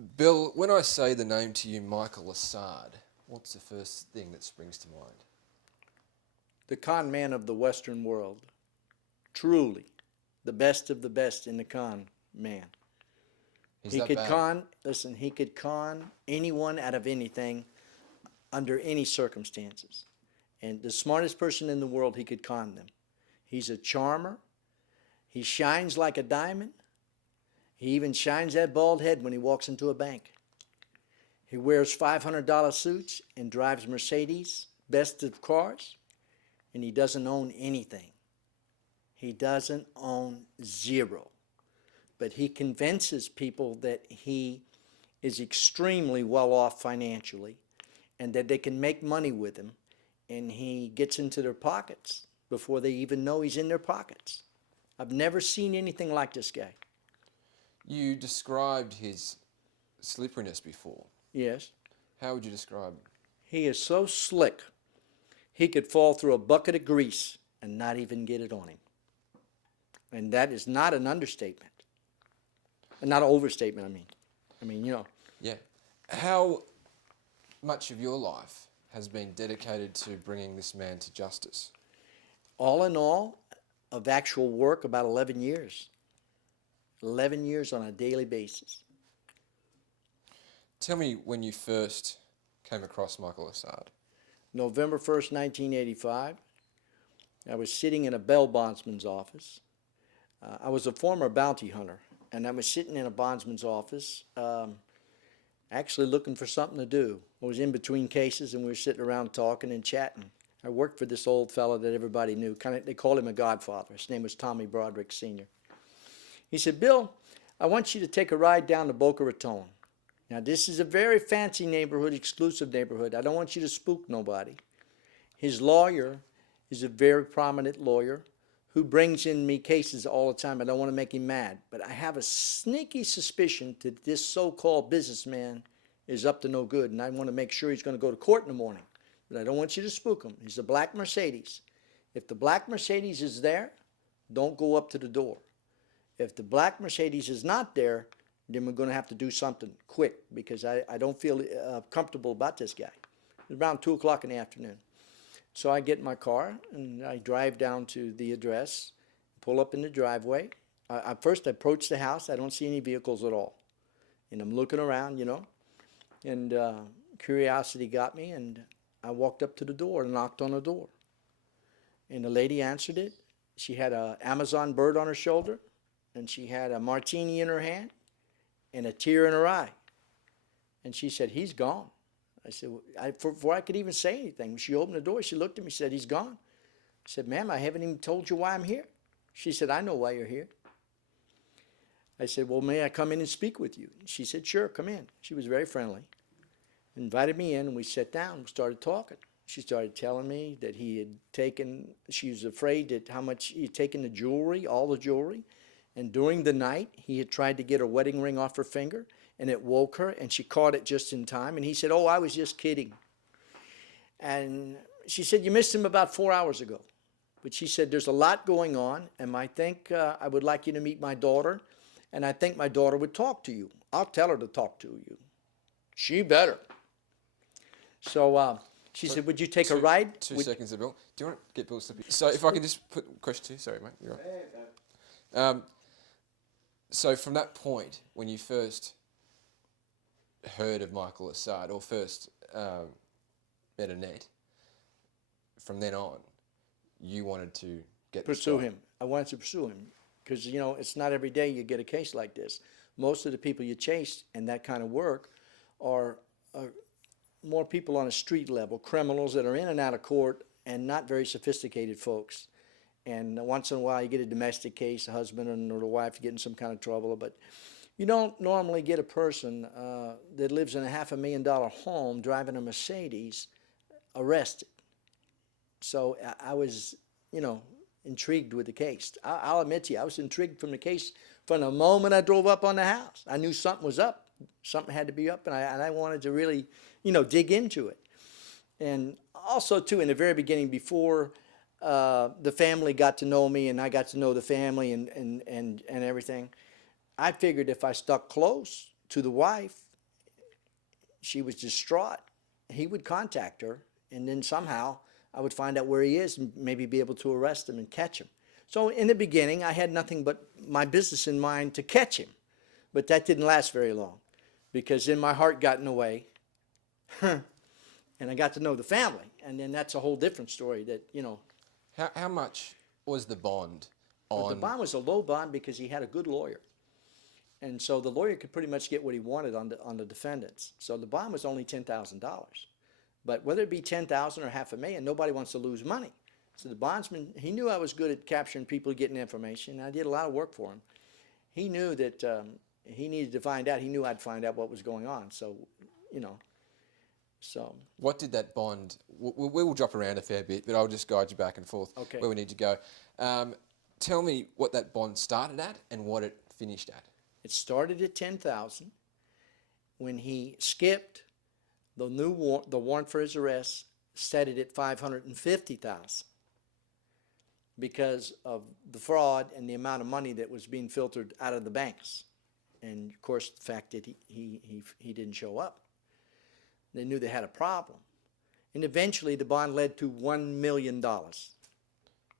Bill, when I say the name to you, Michael Assad, what's the first thing that springs to mind? The con man of the Western world. Truly, the best of the best in the con man. Is He that could bad? con, listen, he could con anyone out of anything under any circumstances. And the smartest person in the world, he could con them. He's a charmer. He shines like a diamond. He even shines that bald head when he walks into a bank. He wears $500 suits and drives Mercedes, best of cars, and he doesn't own anything. He doesn't own zero. But he convinces people that he is extremely well off financially and that they can make money with him, and he gets into their pockets before they even know he's in their pockets. I've never seen anything like this guy. You described his slipperiness before. Yes. How would you describe him? He is so slick, he could fall through a bucket of grease and not even get it on him. And that is not an understatement. Not an overstatement, I mean. Yeah. How much of your life has been dedicated to bringing this man to justice? All in all, of actual work, about 11 years. 11 years on a daily basis. Tell me when you first came across Michael Assad. November 1st, 1985, I was sitting in a bail bondsman's office. I was a former bounty hunter, and I was sitting in a bondsman's office, actually looking for something to do. I was in between cases, and we were sitting around talking and chatting. I worked for this old fellow that everybody knew. They called him a godfather. His name was Tommy Broderick Sr. He said, "Bill, I want you to take a ride down to Boca Raton. Now, this is a very fancy neighborhood, exclusive neighborhood. I don't want you to spook nobody. His lawyer is a very prominent lawyer who brings in me cases all the time. I don't want to make him mad, but I have a sneaky suspicion that this so-called businessman is up to no good, and I want to make sure he's going to go to court in the morning. But I don't want you to spook him. He's a black Mercedes. If the black Mercedes is there, don't go up to the door. If the black Mercedes is not there, then we're going to have to do something quick because I don't feel comfortable about this guy." It was around 2 o'clock in the afternoon. So I get in my car and I drive down to the address, pull up in the driveway. I first approach the house. I don't see any vehicles at all. And I'm looking around, and curiosity got me, and I walked up to the door and knocked on the door. And the lady answered it. She had an Amazon bird on her shoulder, and she had a martini in her hand and a tear in her eye. And she said, "He's gone." I said, before I could even say anything, when she opened the door, she looked at me and said, "He's gone." I said, "Ma'am, I haven't even told you why I'm here." She said, "I know why you're here." I said, "Well, may I come in and speak with you?" She said, "Sure, come in." She was very friendly. Invited me in, and we sat down and started talking. She started telling me that she was afraid that how much he had taken the jewelry, all the jewelry, and during the night, he had tried to get her wedding ring off her finger, and it woke her, and she caught it just in time. And he said, "Oh, I was just kidding." And she said, "You missed him about 4 hours ago." But she said, "There's a lot going on, and I think I would like you to meet my daughter, and I think my daughter would talk to you. I'll tell her to talk to you." She better. So she said, "Would you take a ride?" Two seconds, Bill. Do you want to get Bill slippy? So if I can just put question two. Sorry, mate. You're right. So from that point, when you first heard of Michael Assad or first met Annette, from then on, you wanted to pursue him. I wanted to pursue him because, it's not every day you get a case like this. Most of the people you chase in that kind of work are more people on a street level, criminals that are in and out of court and not very sophisticated folks. And once in a while you get a domestic case, a husband or the wife get in some kind of trouble. But you don't normally get a person that lives in a $500,000 home driving a Mercedes arrested. So I was, intrigued with the case. I'll admit to you, I was intrigued from the case from the moment I drove up on the house. I knew something was up. Something had to be up, and I wanted to really, dig into it. And also, too, in the very beginning, before the family got to know me and I got to know the family and everything, I figured if I stuck close to the wife, she was distraught, he would contact her, and then somehow I would find out where he is and maybe be able to arrest him and catch him. So in the beginning, I had nothing but my business in mind to catch him. But that didn't last very long, because then my heart got in the way, and I got to know the family. And then that's a whole different story that, you know. How much was the bond on? But the bond was a low bond because he had a good lawyer. And so the lawyer could pretty much get what he wanted on the defendants. So the bond was only $10,000. But whether it be $10,000 or $500,000, nobody wants to lose money. So the bondsman, he knew I was good at capturing people, getting information. I did a lot of work for him. He knew that he needed to find out. He knew I'd find out what was going on. So, you know, so. What did that bond, we will drop around a fair bit, but I'll just guide you back and forth where we need to go. Tell me what that bond started at and what it finished at. It started at $10,000. When he skipped, the warrant for his arrest set it at $550,000 because of the fraud and the amount of money that was being filtered out of the banks. And of course, the fact that he didn't show up. They knew they had a problem. And eventually the bond led to $1 million.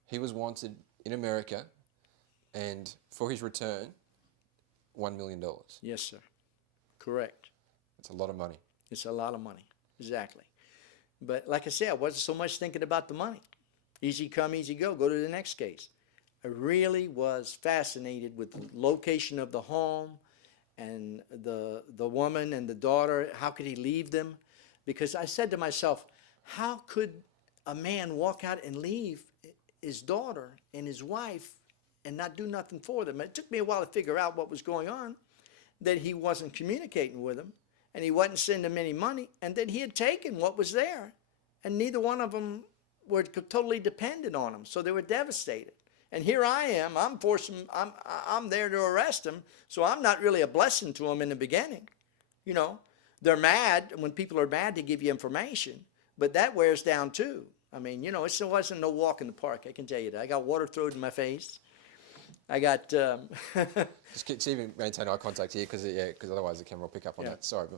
He was wanted in America, and for his return, $1 million. Yes, sir. Correct. It's a lot of money. It's a lot of money. Exactly. But like I said, I wasn't so much thinking about the money. Easy come, easy go. Go to the next case. I really was fascinated with the location of the home and the woman and the daughter. How could he leave them? Because I said to myself, how could a man walk out and leave his daughter and his wife and not do nothing for them? It took me a while to figure out what was going on, that he wasn't communicating with them, and he wasn't sending them any money, and that he had taken what was there, and neither one of them were totally dependent on him, so they were devastated. And here I am, I'm there to arrest him, so I'm not really a blessing to them in the beginning. You know, they're mad, and when people are mad, they give you information, but that wears down too. I mean, you know, it wasn't no walk in the park, I can tell you that. I got water thrown in my face. I got... Just even maintain eye contact here, because otherwise the camera will pick up on that. Sorry.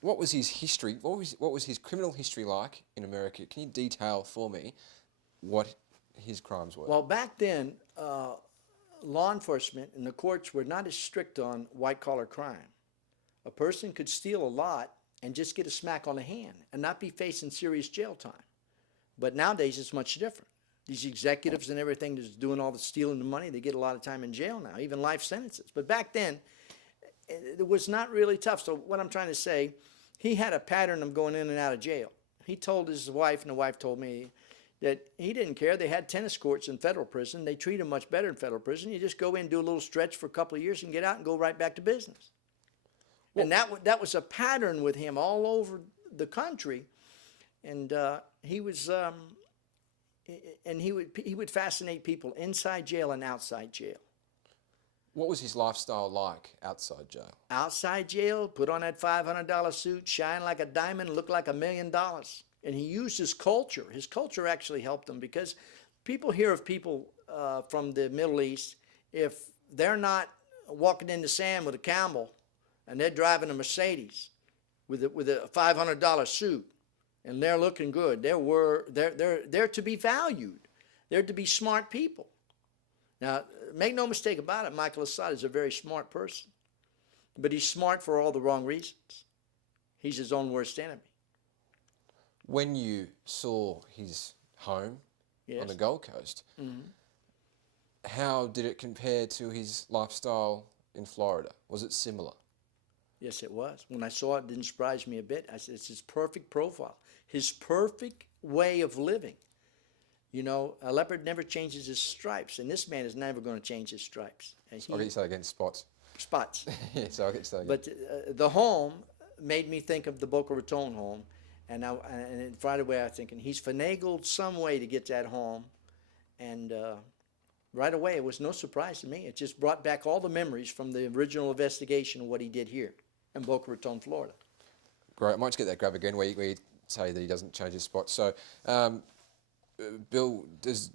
What was his history? What was his criminal history like in America? Can you detail for me what his crimes were? Well, back then, law enforcement and the courts were not as strict on white-collar crime. A person could steal a lot and just get a smack on the hand and not be facing serious jail time. But nowadays, it's much different. These executives and everything that's doing all the stealing the money, they get a lot of time in jail now, even life sentences. But back then, it was not really tough. So what I'm trying to say, he had a pattern of going in and out of jail. He told his wife, and the wife told me, that he didn't care. They had tennis courts in federal prison. They treat him much better in federal prison. You just go in, do a little stretch for a couple of years, and get out and go right back to business. Well, and that was a pattern with him all over the country. And he was... and he would fascinate people inside jail and outside jail. What was his lifestyle like outside jail? Outside jail, put on that $500 suit, shine like a diamond, look like $1 million. And he used his culture. His culture actually helped him, because people hear of people from the Middle East, if they're not walking in the sand with a camel and they're driving a Mercedes with a $500 suit, and they're looking good, they're to be valued. They're to be smart people. Now, make no mistake about it, Michael Assad is a very smart person. But he's smart for all the wrong reasons. He's his own worst enemy. When you saw his home on the Gold Coast, how did it compare to his lifestyle in Florida? Was it similar? Yes, it was. When I saw it, it didn't surprise me a bit. I said, it's his perfect profile, his perfect way of living. You know, a leopard never changes his stripes, and this man is never going to change his stripes. I'll get you that again, spots. Spots. Yeah, so I'll get you that again. But the home made me think of the Boca Raton home, and right away I was thinking, he's finagled some way to get that home, and right away it was no surprise to me. It just brought back all the memories from the original investigation of what he did here in Boca Raton, Florida. Great. I might just get that grab again where you say that he doesn't change his spots. So, Bill, does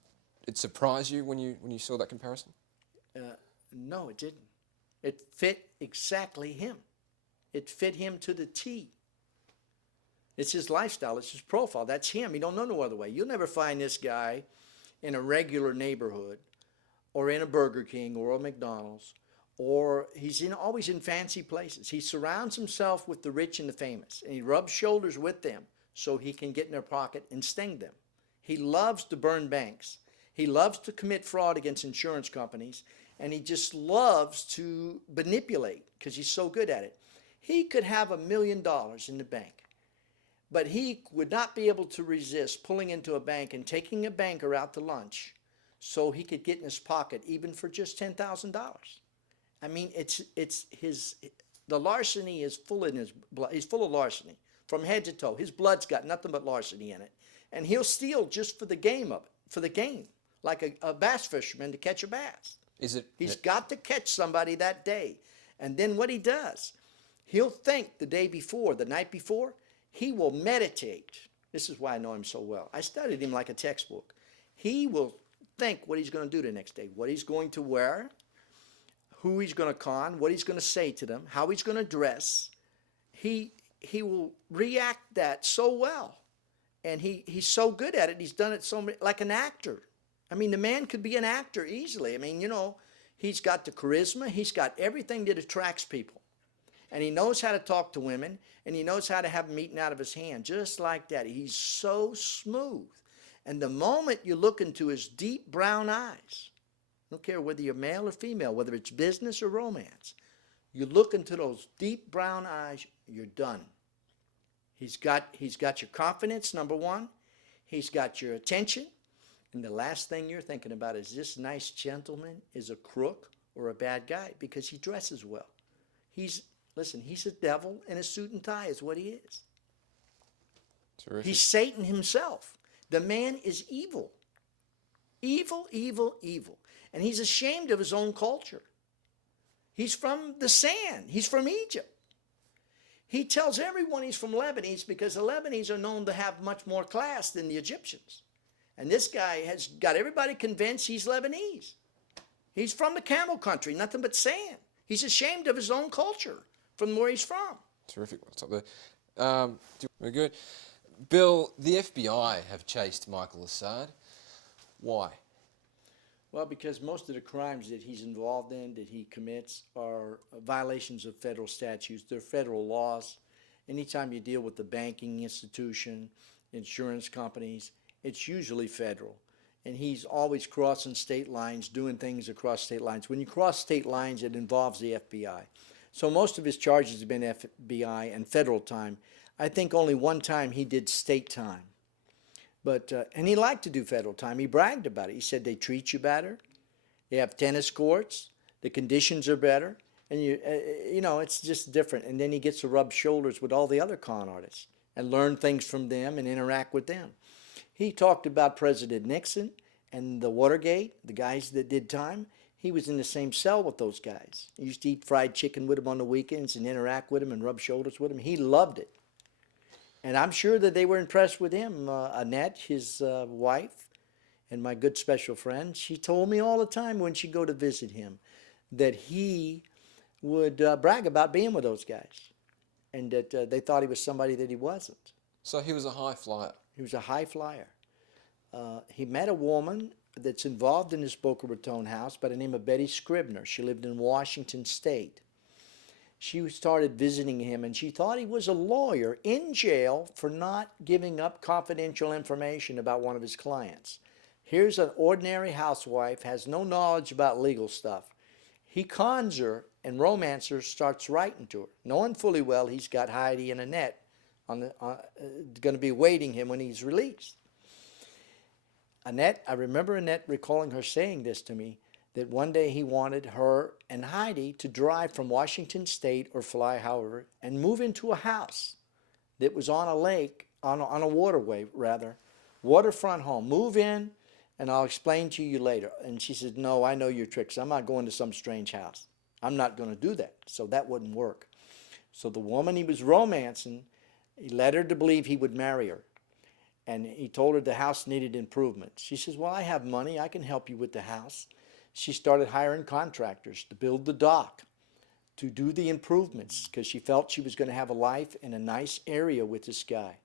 it surprise you when you saw that comparison? No, it didn't. It fit exactly him. It fit him to the T. It's his lifestyle. It's his profile. That's him. He don't know no other way. You'll never find this guy in a regular neighborhood or in a Burger King or a McDonald's, or he's always in fancy places. He surrounds himself with the rich and the famous, and he rubs shoulders with them so he can get in their pocket and sting them. He loves to burn banks. He loves to commit fraud against insurance companies, and he just loves to manipulate because he's so good at it. He could have $1 million in the bank, but he would not be able to resist pulling into a bank and taking a banker out to lunch so he could get in his pocket even for just $10,000. I mean, the larceny is full in his blood. He's full of larceny from head to toe. His blood's got nothing but larceny in it. And he'll steal just for the game of it, for the game, like a bass fisherman to catch a bass. He's got to catch somebody that day. And then what he does, he'll think the day before, the night before, he will meditate. This is why I know him so well. I studied him like a textbook. He will think what he's going to do the next day, what he's going to wear, who he's going to con, what he's going to say to them, how he's going to dress. He will react that so well. And he's so good at it. He's done it so like an actor. I mean, the man could be an actor easily. I mean, he's got the charisma. He's got everything that attracts people. And he knows how to talk to women, and he knows how to have them eaten out of his hand, just like that. He's so smooth. And the moment you look into his deep brown eyes, I don't care whether you're male or female, whether it's business or romance, you look into those deep brown eyes, you're done. He's got your confidence, number one. He's got your attention. And the last thing you're thinking about is this nice gentleman is a crook or a bad guy because he dresses well. He's a devil in a suit and tie is what he is. Terrific. He's Satan himself. The man is evil. Evil, evil, evil. And he's ashamed of his own culture. He's from the sand. He's from Egypt. He tells everyone he's from Lebanese because the Lebanese are known to have much more class than the Egyptians. And this guy has got everybody convinced he's Lebanese. He's from the camel country, nothing but sand. He's ashamed of his own culture from where he's from. Terrific. What's up there? Very good. Bill, the FBI have chased Michael Assad. Why? Well, because most of the crimes that he's involved in, that he commits, are violations of federal statutes. They're federal laws. Anytime you deal with the banking institution, insurance companies, it's usually federal. And he's always crossing state lines, doing things across state lines. When you cross state lines, it involves the FBI. So most of his charges have been FBI and federal time. I think only one time he did state time. But and he liked to do federal time. He bragged about it. He said they treat you better. They have tennis courts. The conditions are better. And it's just different. And then he gets to rub shoulders with all the other con artists and learn things from them and interact with them. He talked about President Nixon and the Watergate, the guys that did time. He was in the same cell with those guys. He used to eat fried chicken with them on the weekends and interact with them and rub shoulders with them. He loved it. And I'm sure that they were impressed with him. Annette, his wife, and my good special friend, she told me all the time when she'd go to visit him that he would brag about being with those guys and that they thought he was somebody that he wasn't. So he was a high flyer. He was a high flyer. He met a woman that's involved in this Boca Raton house by the name of Betty Scribner. She lived in Washington State. She started visiting him, and she thought he was a lawyer in jail for not giving up confidential information about one of his clients. Here's an ordinary housewife, has no knowledge about legal stuff. He cons her, and romancer starts writing to her, knowing fully well he's got Heidi and Annette going to be waiting him when he's released. Annette, I remember Annette recalling her saying this to me, that one day he wanted her and Heidi to drive from Washington State, or fly, however, and move into a house that was on a lake, on a waterway, rather, waterfront home. Move in, and I'll explain to you later. And she said, no, I know your tricks. I'm not going to some strange house. I'm not going to do that. So that wouldn't work. So the woman he was romancing, he led her to believe he would marry her. And he told her the house needed improvements. She says, well, I have money. I can help you with the house. She started hiring contractors to build the dock, to do the improvements because she felt she was going to have a life in a nice area with this guy.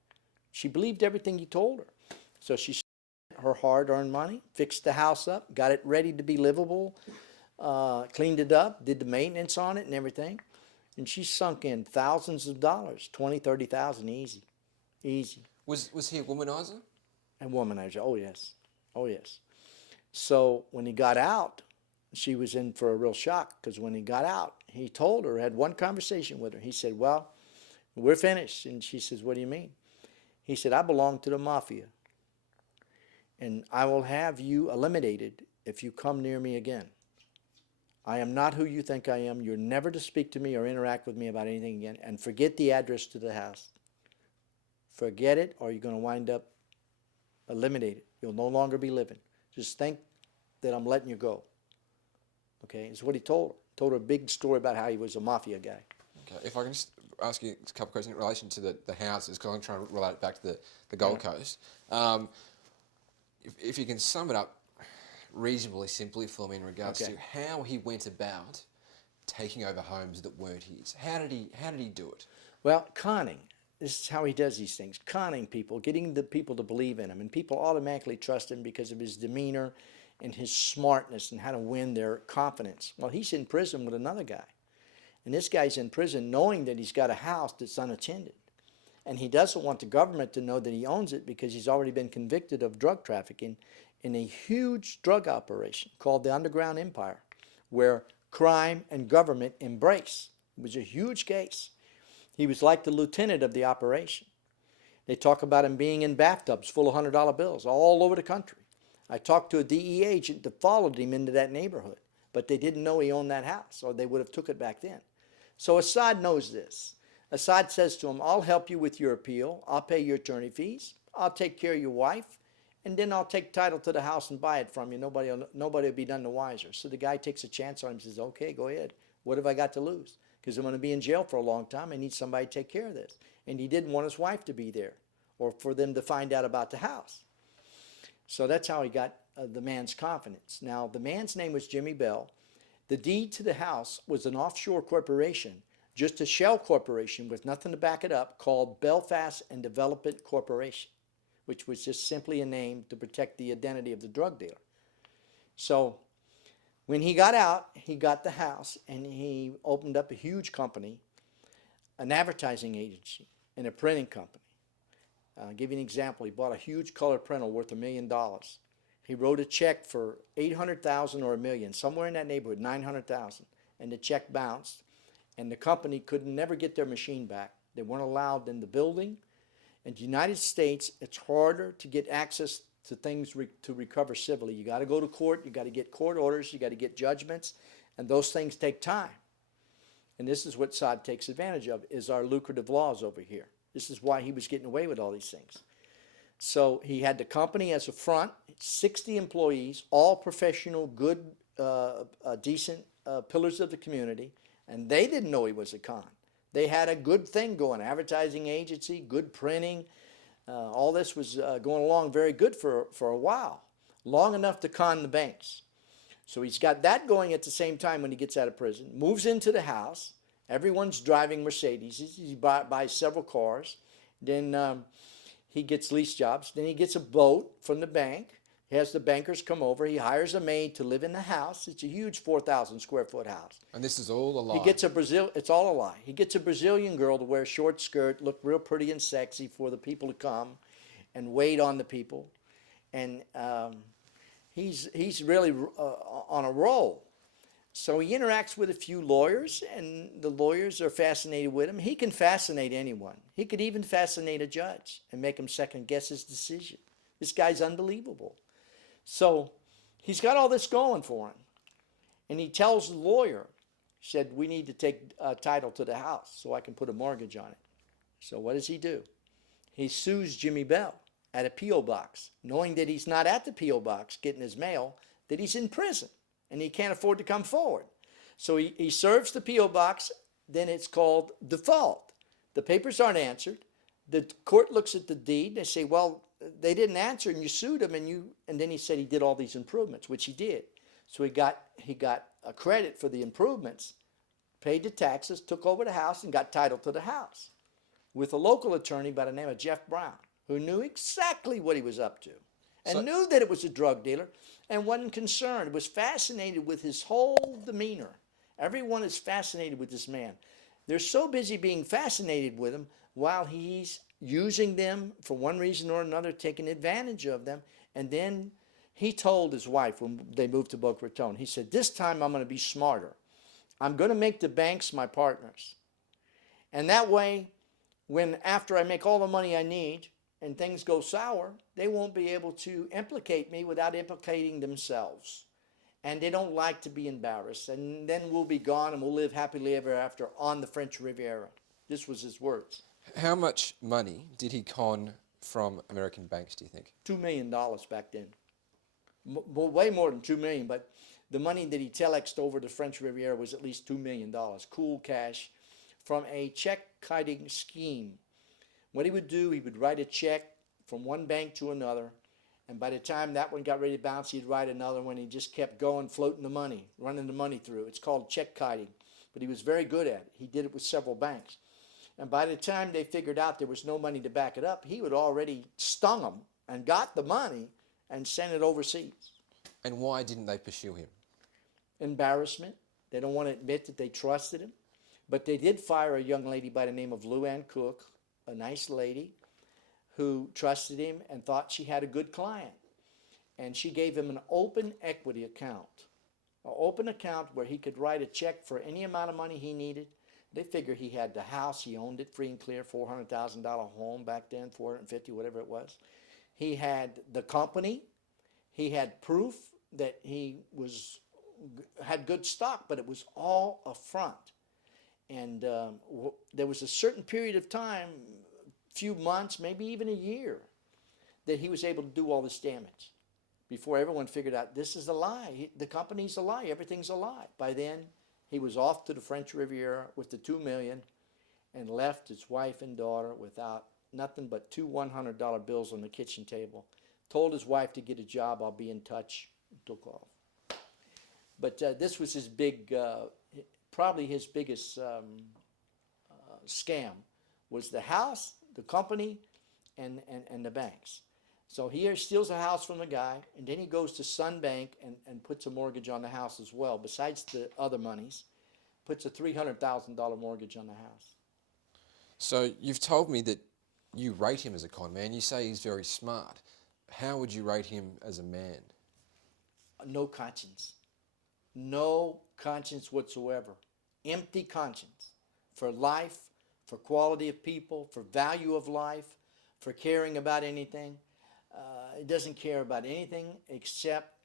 She believed everything he told her. So she spent her hard-earned money, fixed the house up, got it ready to be livable, cleaned it up, did the maintenance on it and everything. And she sunk in thousands of dollars, 20, 30,000 easy. Easy. Was he a womanizer? And womanizer, oh yes. Oh yes. So when he got out, she was in for a real shock because when he got out, he told her, had one conversation with her. He said, well, we're finished. And she says, what do you mean? He said, I belong to the mafia. And I will have you eliminated if you come near me again. I am not who you think I am. You're never to speak to me or interact with me about anything again. And forget the address to the house. Forget it or you're going to wind up eliminated. You'll no longer be living. Just think that I'm letting you go. Okay, is what he told her. Told her a big story about how he was a mafia guy. Okay, if I can just ask you a couple of questions in relation to the houses, because I'm trying to relate it back to the Gold Coast. If you can sum it up reasonably simply for me in regards to how he went about taking over homes that weren't his. How did he do it? Well, conning. This is how he does these things. Conning people, getting the people to believe in him. And people automatically trust him because of his demeanor and his smartness and how to win their confidence. Well, he's in prison with another guy. And this guy's in prison knowing that he's got a house that's unattended. And he doesn't want the government to know that he owns it because he's already been convicted of drug trafficking in a huge drug operation called the Underground Empire, where crime and government embrace. It was a huge case. He was like the lieutenant of the operation. They talk about him being in bathtubs full of $100 bills all over the country. I talked to a DEA agent that followed him into that neighborhood, but they didn't know he owned that house, or they would have took it back then. So Assad knows this. Assad says to him, I'll help you with your appeal. I'll pay your attorney fees. I'll take care of your wife. And then I'll take title to the house and buy it from you. Nobody will be none the wiser. So the guy takes a chance on him and says, okay, go ahead. What have I got to lose? Because I'm going to be in jail for a long time. I need somebody to take care of this. And he didn't want his wife to be there or for them to find out about the house. So that's how he got the man's confidence. Now, the man's name was Jimmy Bell. The deed to the house was an offshore corporation, just a shell corporation with nothing to back it up, called Belfast and Development Corporation, which was just simply a name to protect the identity of the drug dealer. So when he got out, he got the house and he opened up a huge company, an advertising agency and a printing company. I'll give you an example. He bought a huge color printer worth $1 million. He wrote a check for $800,000 or $1 million, somewhere in that neighborhood, $900,000, and the check bounced, and the company could never get their machine back. They weren't allowed in the building. In the United States, it's harder to get access to things to recover civilly. You got to go to court. You got to get court orders. You got to get judgments, and those things take time. And this is what Assad takes advantage of: is our lucrative laws over here. This is why he was getting away with all these things. So he had the company as a front, 60 employees, all professional, good, decent pillars of the community, and they didn't know he was a con. They had a good thing going, advertising agency, good printing. All this was going along very good for a while, long enough to con the banks. So he's got that going at the same time when he gets out of prison, moves into the house. Everyone's driving Mercedes. He buys several cars. Then he gets lease jobs. Then he gets a boat from the bank. He has the bankers come over. He hires a maid to live in the house. It's a huge 4,000 square foot house. And this is all a lie. He gets it's all a lie. He gets a Brazilian girl to wear a short skirt, look real pretty and sexy for the people to come and wait on the people. And he's really on a roll. So he interacts with a few lawyers, and the lawyers are fascinated with him. He can fascinate anyone. He could even fascinate a judge and make him second guess his decision. This guy's unbelievable. So he's got all this going for him. And he tells the lawyer, he said, we need to take title to the house so I can put a mortgage on it. So what does he do? He sues Jimmy Bell at a P.O. box, knowing that he's not at the P.O. box getting his mail, that he's in prison and he can't afford to come forward. So he serves the P.O. box, then it's called default. The papers aren't answered. The court looks at the deed. They say, well, they didn't answer and you sued him, and then he said he did all these improvements, which he did. So he got a credit for the improvements, paid the taxes, took over the house, and got title to the house with a local attorney by the name of Jeff Brown, who knew exactly what he was up to and knew that it was a drug dealer and wasn't concerned, was fascinated with his whole demeanor. Everyone is fascinated with this man. They're so busy being fascinated with him while he's using them for one reason or another, taking advantage of them. And then he told his wife when they moved to Boca Raton, he said, this time I'm going to be smarter. I'm going to make the banks my partners. And that way, when after I make all the money I need and things go sour, they won't be able to implicate me without implicating themselves. And they don't like to be embarrassed. And then we'll be gone and we'll live happily ever after on the French Riviera. This was his words. How much money did he con from American banks, do you think? $2 million back then. Way more than $2 million, but the money that he telexed over the French Riviera was at least $2 million, cool cash, from a check-kiting scheme. What he would do, he would write a check from one bank to another, and by the time that one got ready to bounce, he'd write another one. He just kept going, floating the money, running the money through. It's called check-kiting, but he was very good at it. He did it with several banks. And by the time they figured out there was no money to back it up, he would already stung them and got the money and sent it overseas. And why didn't they pursue him? Embarrassment. They don't want to admit that they trusted him. But they did fire a young lady by the name of Luann Cook, a nice lady who trusted him and thought she had a good client. And she gave him an open equity account, an open account where he could write a check for any amount of money he needed. They figured he had the house, he owned it free and clear, $400,000 home back then, $450, whatever it was. He had the company, he had proof that he had good stock, but it was all a front. And there was a certain period of time, few months, maybe even a year, that he was able to do all this damage before everyone figured out this is a lie. The company's a lie. Everything's a lie. By then, he was off to the French Riviera with the $2 million and left his wife and daughter without nothing but two $100 bills on the kitchen table. Told his wife to get a job. I'll be in touch. Took off. But this was his big, probably his biggest scam, was the house, the company, and the banks. So he steals a house from the guy, and then he goes to Sun Bank and puts a mortgage on the house as well, besides the other monies, puts a $300,000 mortgage on the house. So you've told me that you rate him as a con man. You say he's very smart. How would you rate him as a man? No conscience. No conscience whatsoever. Empty conscience for life, for quality of people, for value of life, for caring about anything. He doesn't care about anything except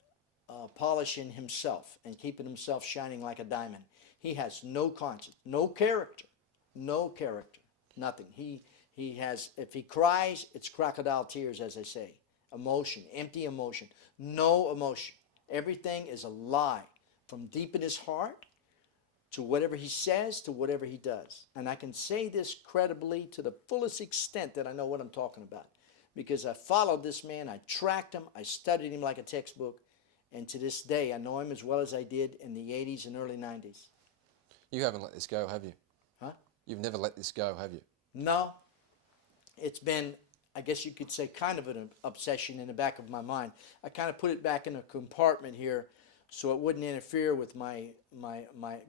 polishing himself and keeping himself shining like a diamond. He has no conscience, no character, nothing. He has, if he cries, it's crocodile tears, as they say. Emotion, empty emotion, no emotion. Everything is a lie from deep in his heart to whatever he says to whatever he does. And I can say this credibly to the fullest extent that I know what I'm talking about. Because I followed this man, I tracked him, I studied him like a textbook, and to this day I know him as well as I did in the 80s and early 90s. You haven't let this go, have you? Huh? You've never let this go, have you? No. It's been, I guess you could say, kind of an obsession in the back of my mind. I kind of put it back in a compartment here so it wouldn't interfere with my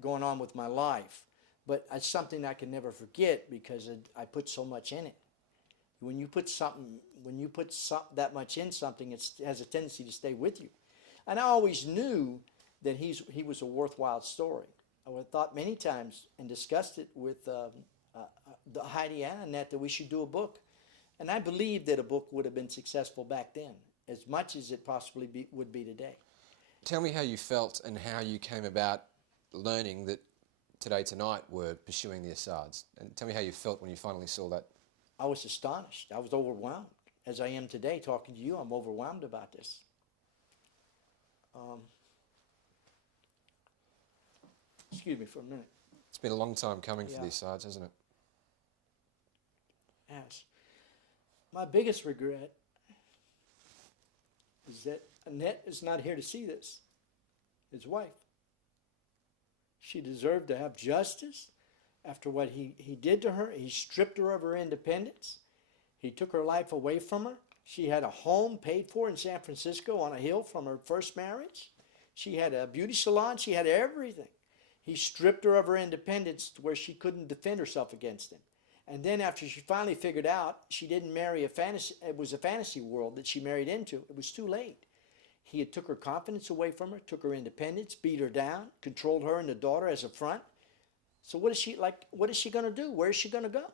going on with my life. But it's something I can never forget because I put so much in it. When you put that much in something, it has a tendency to stay with you. And I always knew that he was a worthwhile story. I thought many times and discussed it with Heidi and Annette that we should do a book. And I believe that a book would have been successful back then, as much as it possibly would be today. Tell me how you felt and how you came about learning that Today Tonight were pursuing the Assads. And tell me how you felt when you finally saw that. I was astonished. I was overwhelmed. As I am today talking to you, I'm overwhelmed about this. Excuse me for a minute. It's been a long time coming for the Assads, hasn't it? Yes. My biggest regret is that Annette is not here to see this, his wife. She deserved to have justice after what he did to her. He stripped her of her independence. He took her life away from her. She had a home paid for in San Francisco on a hill from her first marriage. She had a beauty salon. She had everything. He stripped her of her independence to where she couldn't defend herself against him. And then after she finally figured out she didn't marry a fantasy, it was a fantasy world that she married into, it was too late. He had took her confidence away from her, took her independence, beat her down, controlled her and the daughter as a front. So what is she like? What is she going to do? Where is she going to go?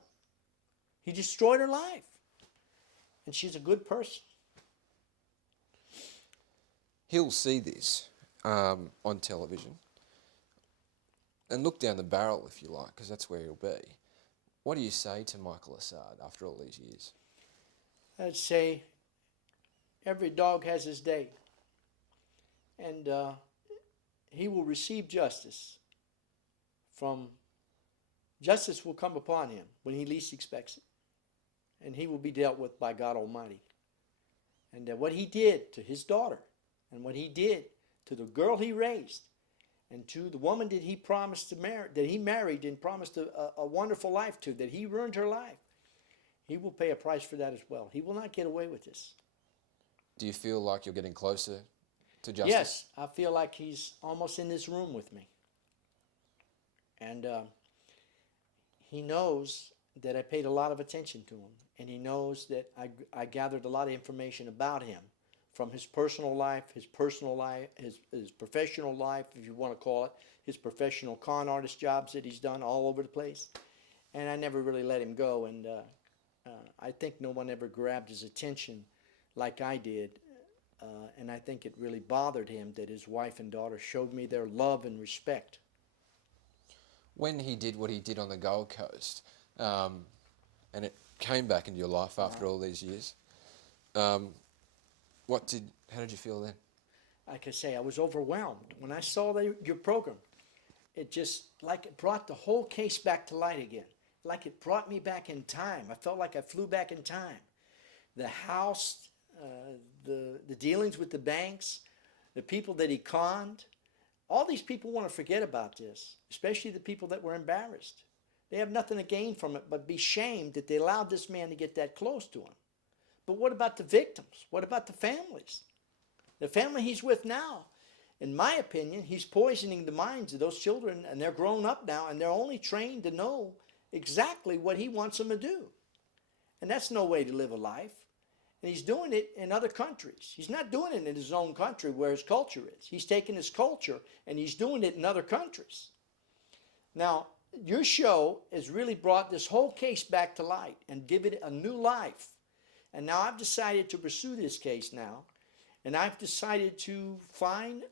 He destroyed her life. And she's a good person. He'll see this on television and look down the barrel, if you like, because that's where he'll be. What do you say to Michael Assad after all these years? I'd say every dog has his day. And he will receive justice. Justice will come upon him when he least expects it. And he will be dealt with by God Almighty. And what he did to his daughter, and what he did to the girl he raised, and to the woman that he promised to marry, that he married and promised a wonderful life to, that he ruined her life, he will pay a price for that as well. He will not get away with this. Do you feel like you're getting closer to justice? Yes, I feel like he's almost in this room with me. And he knows that I paid a lot of attention to him. And he knows that I gathered a lot of information about him from his personal life, his professional life, if you want to call it, his professional con artist jobs that he's done all over the place. And I never really let him go. And I think no one ever grabbed his attention like I did. And I think it really bothered him that his wife and daughter showed me their love and respect. When he did what he did on the Gold Coast, and it came back into your life after all these years, how did you feel then? Like I say, I was overwhelmed. When I saw your program, it just, like it brought the whole case back to light again. Like it brought me back in time. I felt like I flew back in time. The house, the dealings with the banks, the people that he conned, all these people want to forget about this, especially the people that were embarrassed. They have nothing to gain from it but be shamed that they allowed this man to get that close to him. But what about the victims? What about the families? The family he's with now, in my opinion, he's poisoning the minds of those children, and they're grown up now, and they're only trained to know exactly what he wants them to do. And that's no way to live a life. And he's doing it in other countries. He's not doing it in his own country where his culture is. He's taking his culture and he's doing it in other countries. Now, your show has really brought this whole case back to light and give it a new life. And now I've decided to pursue this case now. And I've decided to find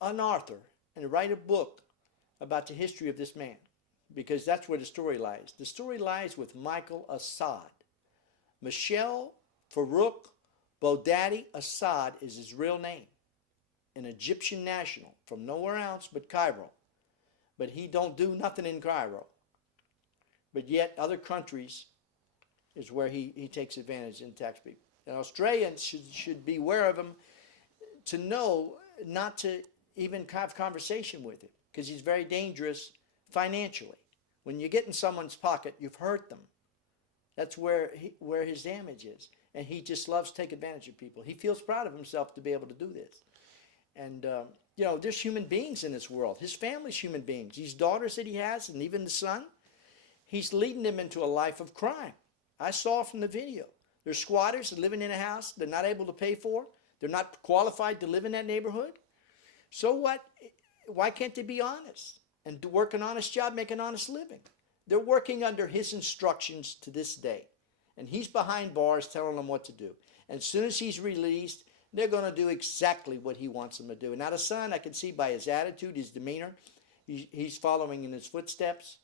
an author and write a book about the history of this man. Because that's where the story lies. The story lies with Michael Assad. Michel Farouk Bodadi Assad is his real name. An Egyptian national from nowhere else but Cairo. But he don't do nothing in Cairo. But yet other countries is where he takes advantage and attacks people. And Australians should be aware of him to know not to even have conversation with him because he's very dangerous financially. When you get in someone's pocket, you've hurt them. That's where his damage is. And he just loves to take advantage of people. He feels proud of himself to be able to do this. And, there's human beings in this world. His family's human beings. These daughters that he has and even the son, he's leading them into a life of crime. I saw from the video. There's squatters living in a house they're not able to pay for. They're not qualified to live in that neighborhood. So what? Why can't they be honest and work an honest job, make an honest living? They're working under his instructions to this day. And he's behind bars telling them what to do. And as soon as he's released, they're going to do exactly what he wants them to do. And now the son, I can see by his attitude, his demeanor, he's following in his footsteps.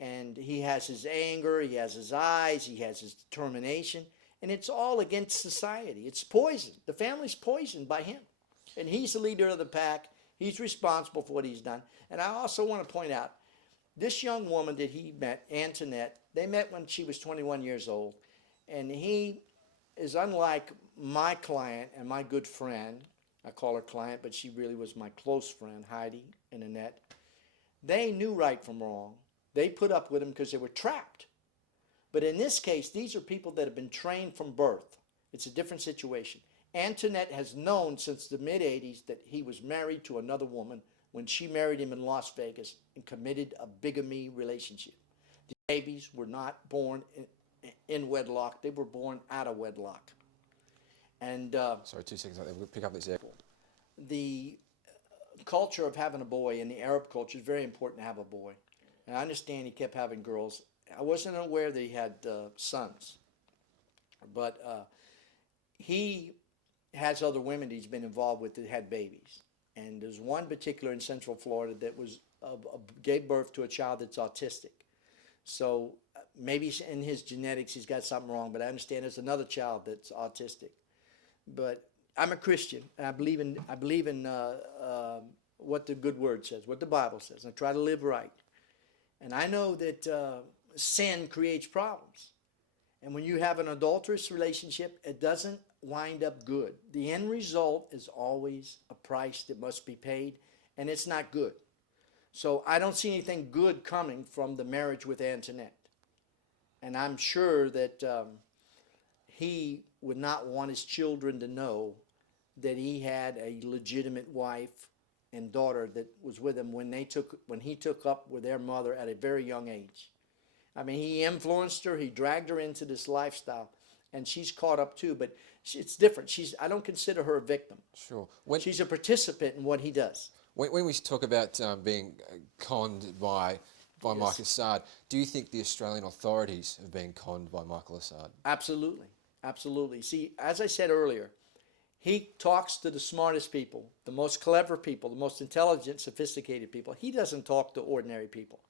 And he has his anger, he has his eyes, he has his determination. And it's all against society. It's poison. The family's poisoned by him. And he's the leader of the pack. He's responsible for what he's done. And I also want to point out, this young woman that he met, Antoinette, they met when she was 21 years old. And he is unlike my client and my good friend, I call her client, but she really was my close friend, Heidi and Annette. They knew right from wrong. They put up with him because they were trapped. But in this case, these are people that have been trained from birth. It's a different situation. Antoinette has known since the mid-'80s that he was married to another woman when she married him in Las Vegas and committed a bigamy relationship. The babies were not born in wedlock. They were born out of wedlock. And Sorry, 2 seconds. We'll pick up this air. the culture of having a boy in the Arab culture is very important to have a boy. And I understand he kept having girls. I wasn't aware that he had sons. But he has other women he's been involved with that had babies. And there's one particular in Central Florida that was gave birth to a child that's autistic. So maybe in his genetics he's got something wrong, but I understand there's another child that's autistic. But I'm a Christian, and I believe in what the good word says, what the Bible says, and I try to live right. And I know that sin creates problems. And when you have an adulterous relationship, it doesn't wind up good. The end result is always a price that must be paid, and it's not good. So I don't see anything good coming from the marriage with Antoinette. And I'm sure that he would not want his children to know that he had a legitimate wife and daughter that was with him when he took up with their mother at a very young age. I mean, he influenced her, he dragged her into this lifestyle, and she's caught up too, but it's different. I don't consider her a victim. Sure. She's a participant in what he does. When we talk about being conned by Yes. Michael Assad, do you think the Australian authorities have been conned by Michael Assad? Absolutely. Absolutely. See, as I said earlier, he talks to the smartest people, the most clever people, the most intelligent, sophisticated people. He doesn't talk to ordinary people.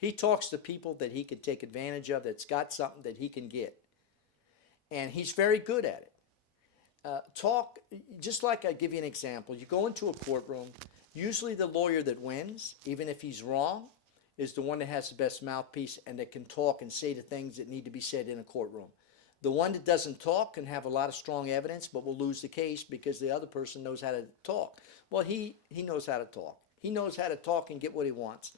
He talks to people that he can take advantage of, that's got something that he can get. And he's very good at it. Just like I give you an example. You go into a courtroom, usually the lawyer that wins, even if he's wrong, is the one that has the best mouthpiece and that can talk and say the things that need to be said in a courtroom. The one that doesn't talk can have a lot of strong evidence, but will lose the case because the other person knows how to talk. Well, he knows how to talk. He knows how to talk and get what he wants.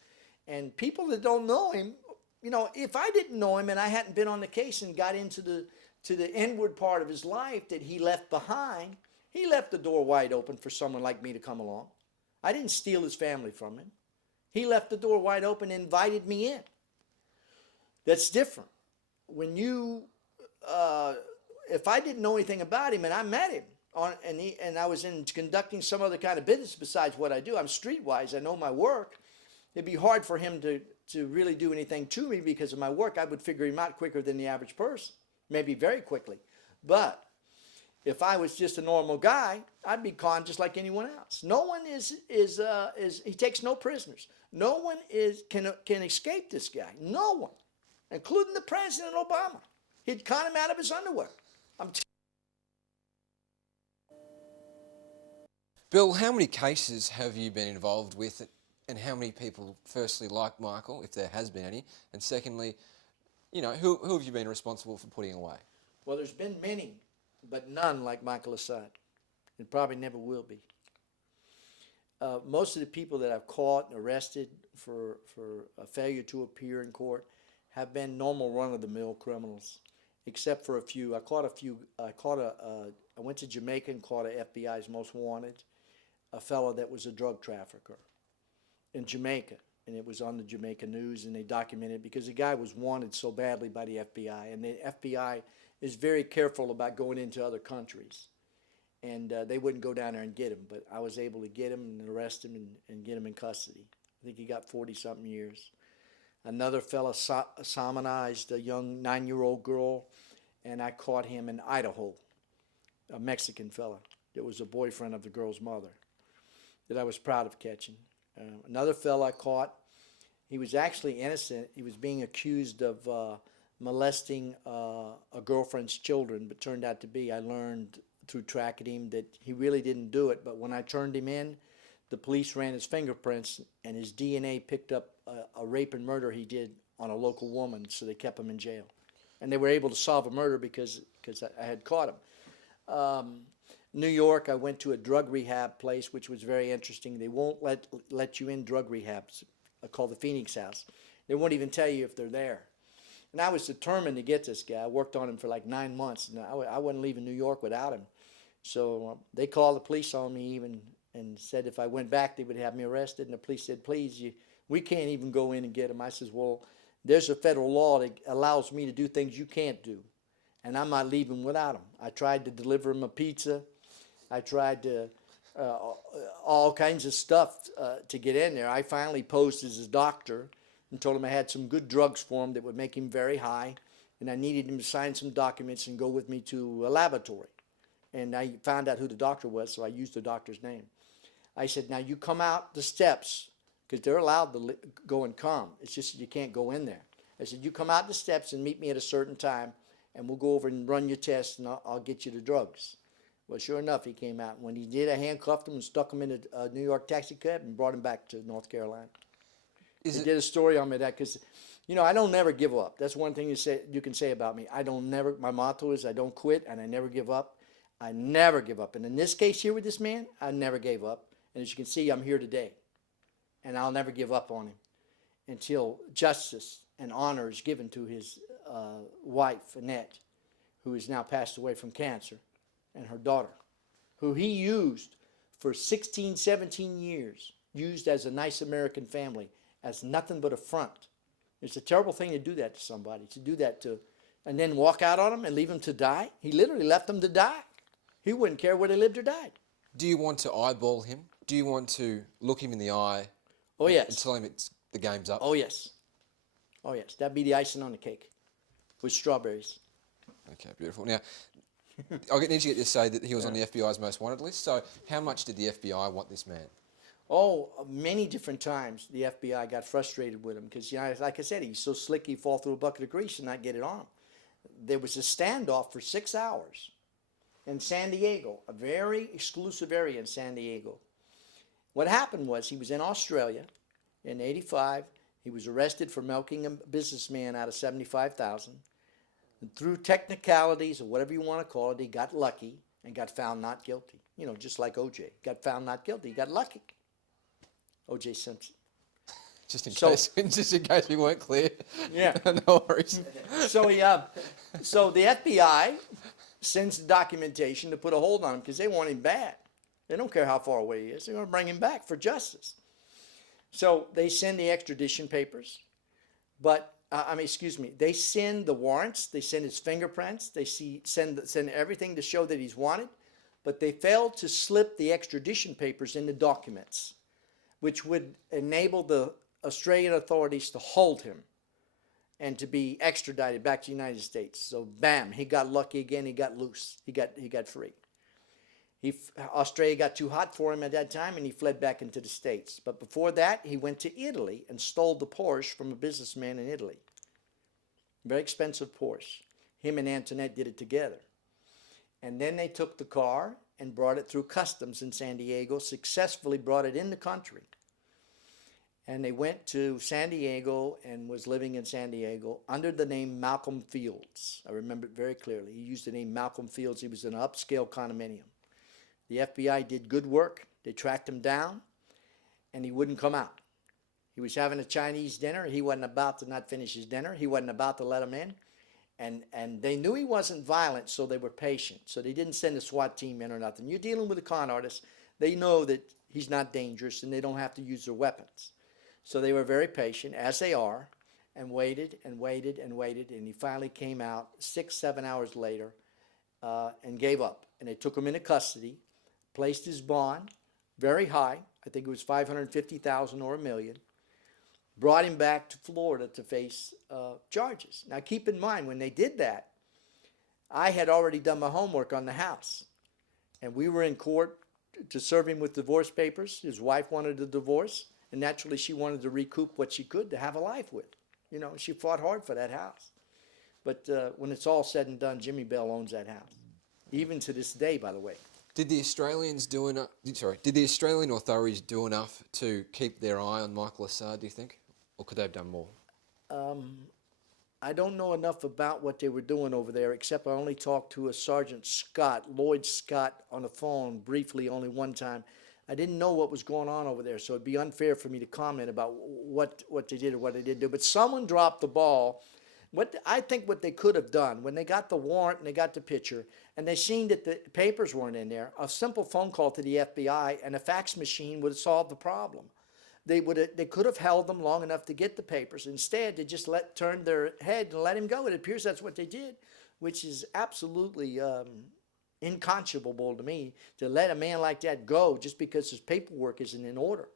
And people that don't know him, if I didn't know him and I hadn't been on the case and got into the inward part of his life that he left behind, he left the door wide open for someone like me to come along. I didn't steal his family from him. He left the door wide open and invited me in. That's different. When if I didn't know anything about him and I met him and I was conducting some other kind of business besides what I do, I'm streetwise, I know my work, it'd be hard for him to really do anything to me because of my work. I would figure him out quicker than the average person, maybe very quickly. But if I was just a normal guy, I'd be conned just like anyone else. No one he takes no prisoners. No one can escape this guy. No one, including the President Obama. He'd con him out of his underwear. Bill, how many cases have you been involved with, and how many people, firstly, like Michael, if there has been any, and secondly, who have you been responsible for putting away? Well, there's been many, but none like Michael Assad. It probably never will be. Most of the people that I've caught and arrested for a failure to appear in court have been normal run-of-the-mill criminals, except for a few. I went to Jamaica and caught a FBI's most wanted, a fellow that was a drug trafficker in Jamaica, and it was on the Jamaica news, and they documented it because the guy was wanted so badly by the FBI, and the FBI is very careful about going into other countries, and they wouldn't go down there and get him, but I was able to get him and arrest him and get him in custody. I think he got 40-something years. Another fella sodomized a young 9-year-old girl, and I caught him in Idaho, a Mexican fella that was a boyfriend of the girl's mother that I was proud of catching. Another fella I caught, he was actually innocent. He was being accused of molesting a girlfriend's children, but turned out to be, I learned through tracking him, that he really didn't do it. But when I turned him in, the police ran his fingerprints, and his DNA picked up a rape and murder he did on a local woman, so they kept him in jail. And they were able to solve a murder because I had caught him. New York, I went to a drug rehab place, which was very interesting. They won't let you in drug rehabs, called the Phoenix House. They won't even tell you if they're there. And I was determined to get this guy. I worked on him for like 9 months, and I wasn't leaving New York without him. So they called the police on me even and said if I went back, they would have me arrested. And the police said, please, we can't even go in and get him. I says, well, there's a federal law that allows me to do things you can't do, and I'm not leaving without him. I tried to deliver him a pizza. I tried to all kinds of stuff to get in there. I finally posed as his doctor and told him I had some good drugs for him that would make him very high, and I needed him to sign some documents and go with me to a laboratory. And I found out who the doctor was, so I used the doctor's name. I said, now you come out the steps, because they're allowed to go and come. It's just that you can't go in there. I said, you come out the steps and meet me at a certain time, and we'll go over and run your tests, and I'll get you the drugs. Well, sure enough, he came out. When he did, I handcuffed him and stuck him in a New York taxi cab and brought him back to North Carolina. They did a story on me that because, I don't never give up. That's one thing you can say about me. My motto is I don't quit and I never give up. I never give up. And in this case here with this man, I never gave up. And as you can see, I'm here today. And I'll never give up on him until justice and honor is given to his wife, Annette, who has now passed away from cancer, and her daughter, who he used for 16, 17 years, used as a nice American family, as nothing but a front. It's a terrible thing to do that to somebody, and then walk out on them and leave them to die. He literally left them to die. He wouldn't care whether they lived or died. Do you want to eyeball him? Do you want to look him in the eye? Oh, yes. And tell him the game's up? Oh, yes. Oh, yes. That'd be the icing on the cake with strawberries. Okay, beautiful. Now, I need to get you to say that he was on the FBI's most wanted list. So how much did the FBI want this man? Oh, many different times the FBI got frustrated with him because, like I said, he's so slick he'd fall through a bucket of grease and not get it on him. There was a standoff for 6 hours in San Diego, a very exclusive area in San Diego. What happened was he was in Australia in '85. He was arrested for milking a businessman out of $75,000. And through technicalities or whatever you want to call it, he got lucky and got found not guilty. Just like O.J. Got found not guilty. He got lucky. O.J. Simpson. Just in case we weren't clear. Yeah. No worries. So the FBI sends the documentation to put a hold on him because they want him bad. They don't care how far away he is. They're going to bring him back for justice. So they send the extradition papers, they send the warrants, they send his fingerprints, they send everything to show that he's wanted, but they failed to slip the extradition papers in the documents, which would enable the Australian authorities to hold him and to be extradited back to the United States. So bam, he got lucky again, he got loose, he got free. Australia got too hot for him at that time, and he fled back into the States. But before that, he went to Italy and stole the Porsche from a businessman in Italy. Very expensive Porsche. Him and Antoinette did it together. And then they took the car and brought it through customs in San Diego, successfully brought it in the country. And they went to San Diego and was living in San Diego under the name Malcolm Fields. I remember it very clearly. He used the name Malcolm Fields. He was in an upscale condominium. The FBI did good work. They tracked him down, and he wouldn't come out. He was having a Chinese dinner. He wasn't about to not finish his dinner. He wasn't about to let him in. And they knew he wasn't violent, so they were patient. So they didn't send a SWAT team in or nothing. You're dealing with a con artist. They know that he's not dangerous, and they don't have to use their weapons. So they were very patient, as they are, and waited and waited and waited, and he finally came out 6-7 hours later and gave up. And they took him into custody, placed his bond very high. I think it was $550,000 or $1 million. Brought him back to Florida to face charges. Now keep in mind, when they did that, I had already done my homework on the house. And we were in court to serve him with divorce papers. His wife wanted a divorce. And naturally, she wanted to recoup what she could to have a life with. She fought hard for that house. But when it's all said and done, Jimmy Bell owns that house. Even to this day, by the way. Did the Australian authorities do enough to keep their eye on Michael Assad, do you think? Or could they have done more? I don't know enough about what they were doing over there, except I only talked to a Sergeant Scott, Lloyd Scott, on the phone briefly, only one time. I didn't know what was going on over there, so it'd be unfair for me to comment about what they did or what they didn't do. But someone dropped the ball. I think what they could have done when they got the warrant and they got the picture and they seen that the papers weren't in there, a simple phone call to the FBI and a fax machine would have solved the problem. They could have held them long enough to get the papers. Instead, they just turned their head and let him go. It appears that's what they did, which is absolutely inconceivable to me, to let a man like that go just because his paperwork isn't in order.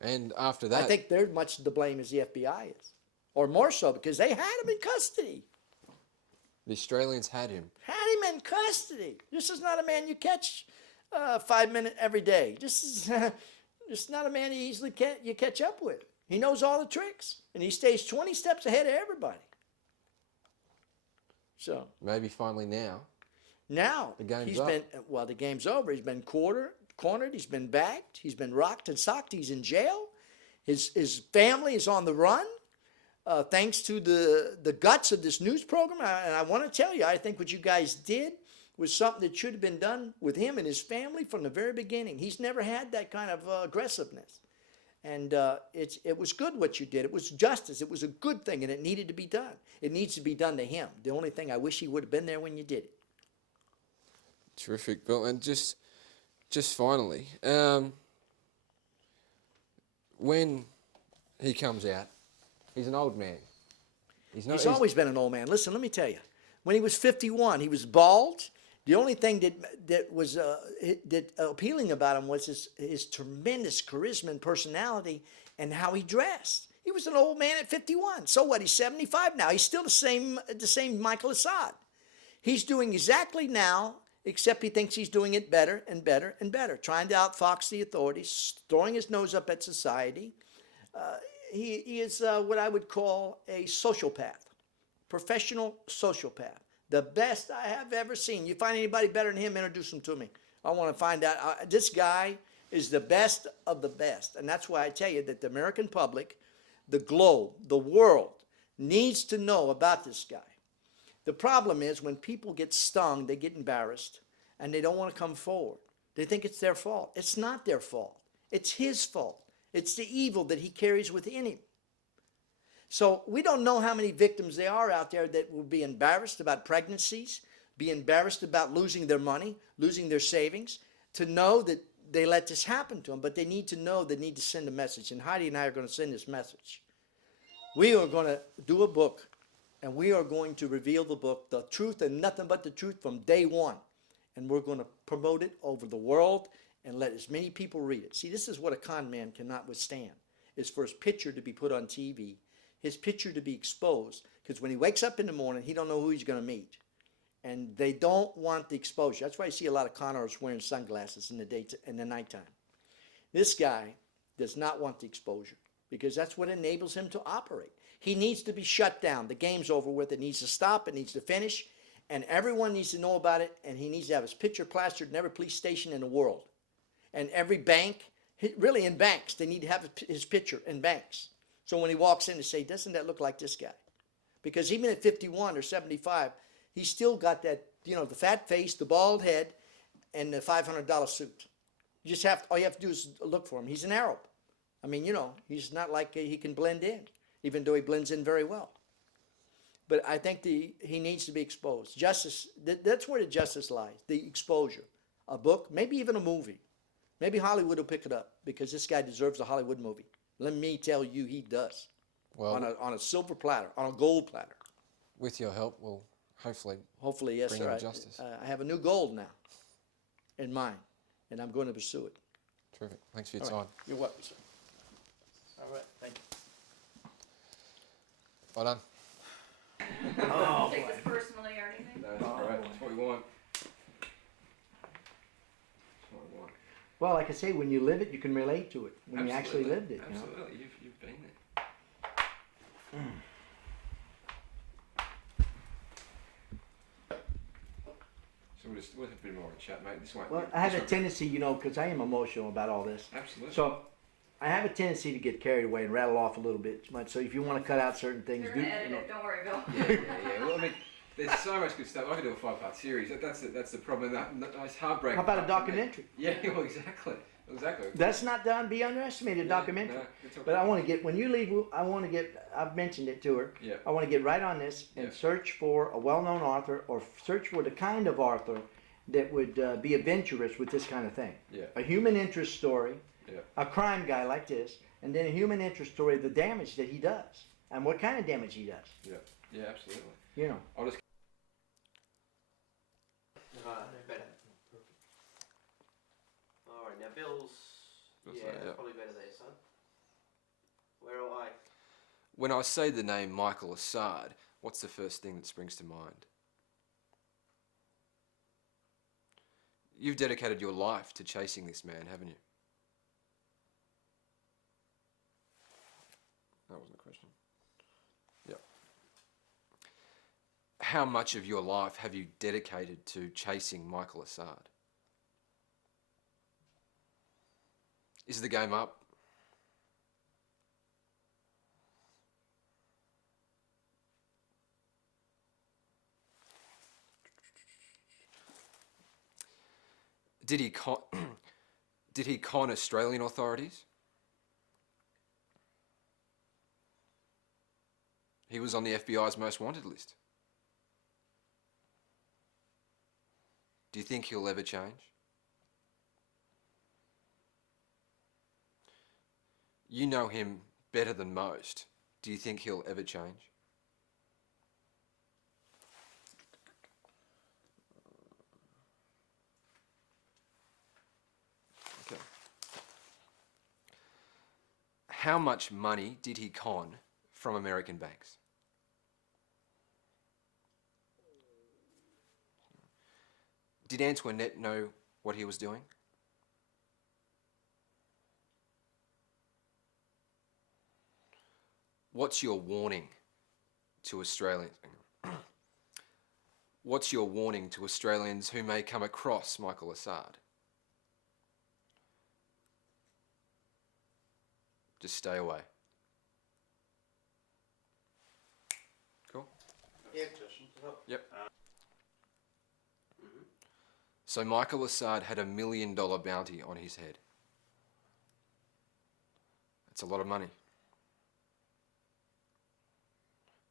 And after that, I think they're much to blame as the FBI is, or more so because they had him in custody. the Australians had him. Had him in custody. This is not a man you catch 5 minutes every day. This is just not a man you easily you catch up with. He knows all the tricks, and he stays 20 steps ahead of everybody. So Maybe finally now. now The game's he's up. the game's over. He's been cornered. He's been backed. He's been rocked and socked. He's in jail. His family is on the run. Thanks to the guts of this news program. And I want to tell you, I think what you guys did was something that should have been done with him and his family from the very beginning. He's never had that kind of aggressiveness. And it was good what you did. It was justice. It was a good thing, and it needed to be done. It needs to be done to him. The only thing, I wish he would have been there when you did it. Terrific, Bill. And just finally, when he comes out, he's an old man. He's always been an old man. Listen, let me tell you. When he was 51, he was bald. The only thing that was appealing about him was his tremendous charisma and personality and how he dressed. He was an old man at 51. So what? He's 75 now. He's still the same Michael Assad. He's doing exactly now, except he thinks he's doing it better and better and better, trying to outfox the authorities, throwing his nose up at society. He is what I would call a sociopath, professional sociopath. The best I have ever seen. You find anybody better than him, introduce him to me. I want to find out. This guy is the best of the best. And that's why I tell you that the American public, the globe, the world, needs to know about this guy. The problem is when people get stung, they get embarrassed, and they don't want to come forward. They think it's their fault. It's not their fault. It's his fault. It's the evil that he carries within him. So we don't know how many victims there are out there that will be embarrassed about pregnancies, be embarrassed about losing their money, losing their savings, to know that they let this happen to them. But they need to know they need to send a message. And Heidi and I are going to send this message. We are going to do a book, and we are going to reveal the book, the truth and nothing but the truth from day one. And we're going to promote it over the world and let as many people read it. See, this is what a con man cannot withstand, is for his picture to be put on TV, his picture to be exposed, because when he wakes up in the morning, he don't know who he's going to meet. And they don't want the exposure. That's why you see a lot of con artists wearing sunglasses in the nighttime. This guy does not want the exposure, because that's what enables him to operate. He needs to be shut down. The game's over with. It needs to stop. It needs to finish. And everyone needs to know about it, and he needs to have his picture plastered in every police station in the world. And every bank, really in banks, they need to have his picture in banks. So when he walks in, they say, doesn't that look like this guy? Because even at 51 or 75, he's still got that, the fat face, the bald head, and the $500 suit. All you have to do is look for him. He's an Arab. I mean, he's not like he can blend in, even though he blends in very well. But I think he needs to be exposed. Justice, that's where the justice lies, the exposure. A book, maybe even a movie. Maybe Hollywood will pick it up, because this guy deserves a Hollywood movie. Let me tell you, he does. Well, on a silver platter, on a gold platter. With your help, we'll hopefully yes, bring sir. him justice. I have a new goal now in mind, and I'm going to pursue it. Terrific. Thanks for your All time. right. You're welcome, sir. All right. Thank you. Well done. Don't take this personally or anything. No, that's all right. That's what we want. That's what we want. Well, like I say, when you live it, you can relate to it. When you actually lived it. Absolutely. You've been there. So we'll have a bit more of a chat, mate. This won't. Well, I have a tendency, because I am emotional about all this. Absolutely. So I have a tendency to get carried away and rattle off a little bit too much. So if you want to cut out certain things, You're do gonna edit it, don't worry, Bill. Yeah. Well, I mean, there's so much good stuff. I could do a 5-part series. That's the problem. That nice heartbreak. How about a documentary? Yeah, well, exactly. That's not done. Be underestimated. Documentary. No, but I want to get when you leave. I want to get. I've mentioned it to her. Yeah. I want to get right on this and search for a well-known author or search for the kind of author that would be adventurous with this kind of thing. Yeah. A human interest story. Yeah. A crime guy like this, and then a human interest story of the damage that he does and what kind of damage he does. Yeah. Yeah, absolutely. You know. I'll just. Better. Alright, now Bill's. Yeah. Probably better there, son. Where am I? When I say the name Michael Assad, what's the first thing that springs to mind? You've dedicated your life to chasing this man, haven't you? That wasn't a question. Yeah. How much of your life have you dedicated to chasing Michael Assad? Is the game up? Did he con Australian authorities? He was on the FBI's most wanted list. Do you think he'll ever change? You know him better than most. Do you think he'll ever change? Okay. How much money did he con from American banks? Did Antoinette know what he was doing? What's your warning to Australians? What's your warning to Australians who may come across Michael Assad? Just stay away. Cool? Yeah. Yep. So Michael Assad had $1 million bounty on his head. That's a lot of money.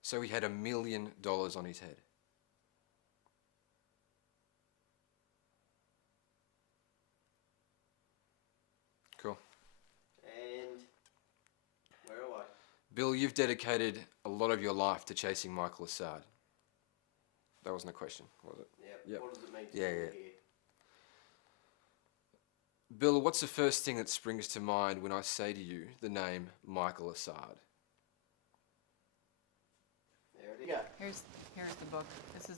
So he had $1 million on his head. Cool. And where am I? Bill, you've dedicated a lot of your life to chasing Michael Assad. That wasn't a question, was it? Yep. What does it mean to Yeah, you yeah. here? Bill, what's the first thing that springs to mind when I say to you the name Michael Assad? There it is. Yeah. Here's the book. This is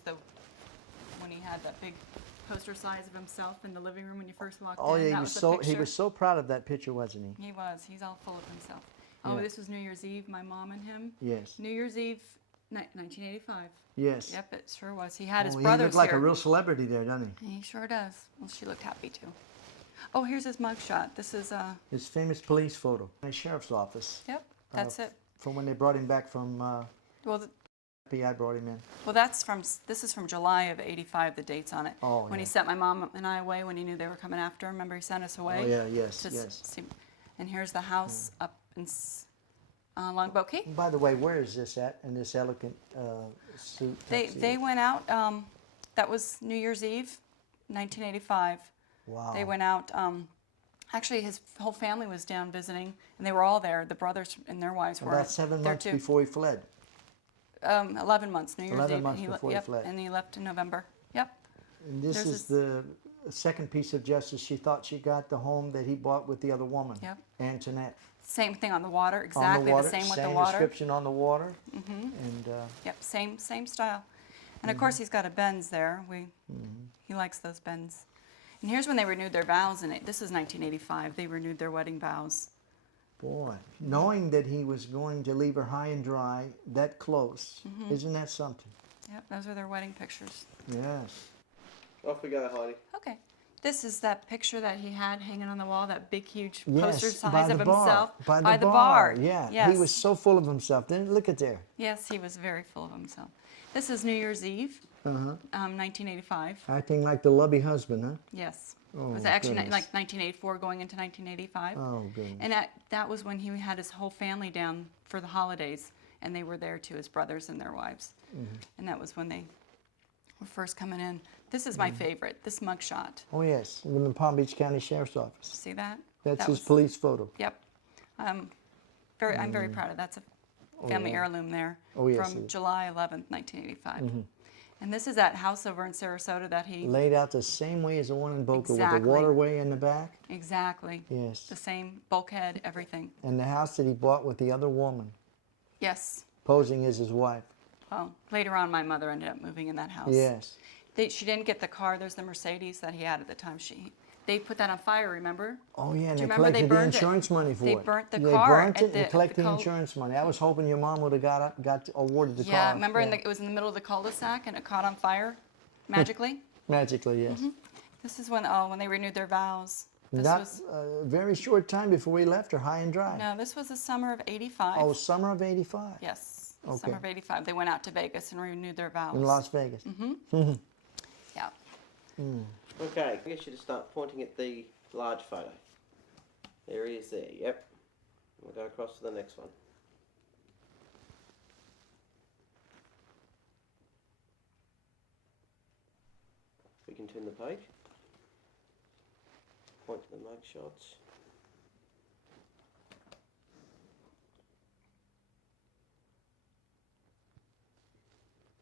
when he had that big poster size of himself in the living room when you first walked Oh in. yeah, That he was the he picture. was so proud of that picture, wasn't he? He was. He's all full of himself. Oh, Yeah. this was New Year's Eve, my mom and him. Yes. New Year's Eve, 1985. Yes. Yep, it sure was. He had his He brothers looked like here. a real celebrity there, doesn't he? He sure does. Well, she looked happy too. Oh, here's his mugshot. This is His famous police photo in the sheriff's office. Yep, that's it. From when they brought him back from Well, FBI brought him in. well, this is from July of '85. The dates on it. Oh, when yeah. he sent my mom and I away when he knew they were coming after him. Remember, he sent us away. Oh yeah, yes, to yes. see, and here's the house up in Longboat Key. And by the way, where is this at? In this elegant suit? They tuxedo? went out. That was New Year's Eve, 1985. Wow. They went out. Actually, his whole family was down visiting, and they were all there. The brothers and their wives were About 7 there months too. before he fled. 11 months, New Year's 11 Eve. months and before he yep, fled. and he left in November. Yep. And this There's is the second piece of justice. She thought she got the home that he bought with the other woman, Yep. Antoinette. Same thing on the water. On Exactly the water, same with the same water. description on the water. Mm-hmm. And Yep. Same style. And of course, he's got a Benz there. He likes those Benz. And here's when they renewed their vows. And this is 1985. They renewed their wedding vows. boy, knowing that he was going to leave her high and dry that close, isn't that something? Yep. Those are their wedding pictures. Yes. Off we go, Heidi. Okay. This is that picture that he had hanging on the wall, that big, huge Yes, poster size by of the bar. himself. By the bar. bar. Yeah. Yes. He was so full of himself. Didn't look at there. Yes, he was very full of himself. This is New Year's Eve, Uh-huh. 1985. Acting like the lubby husband, huh? Yes. Oh, it was actually goodness. like 1984 going into 1985. Oh, goodness. And that was when he had his whole family down for the holidays, and they were there too, his brothers and their wives. Mm-hmm. And that was when they were first coming in. This is my Mm-hmm. favorite, this mugshot. Oh, yes. In the Palm Beach County Sheriff's Office. See that? That's That his was- police photo. Yep. I'm very proud of that. That's a family yeah. heirloom there Oh, yes, it from is. July 11th, 1985. And this is that house over in Sarasota that he... Laid out the same way as the one in Boca with Exactly. the waterway in the back. Exactly. Yes. The same bulkhead, everything. And the house that he bought with the other woman, Yes. posing as his wife. Well, later on, my mother ended up moving in that house. Yes. She didn't get the car. There's the Mercedes that he had at the time. They put that on fire, remember? Oh, yeah, and Do they you remember they collected the burned it? insurance money for They it. burnt the They car burnt at it and the collected the cul- insurance money. I was hoping your mom would have got awarded the car. Yeah, remember Yeah. it was in the middle of the cul-de-sac and it caught on fire magically? Magically, yes. This is when they renewed their vows. This Not was a very short time before we left her high and dry. no, this was the summer of '85. Oh, summer of '85. Yes, Okay. summer of '85. They went out to Vegas and renewed their vows. In Las Vegas. Yeah. Okay, I guess you to start pointing at the large photo. There he is there, yep. We'll go across to the next one. We can turn the page. Point to the mug shots.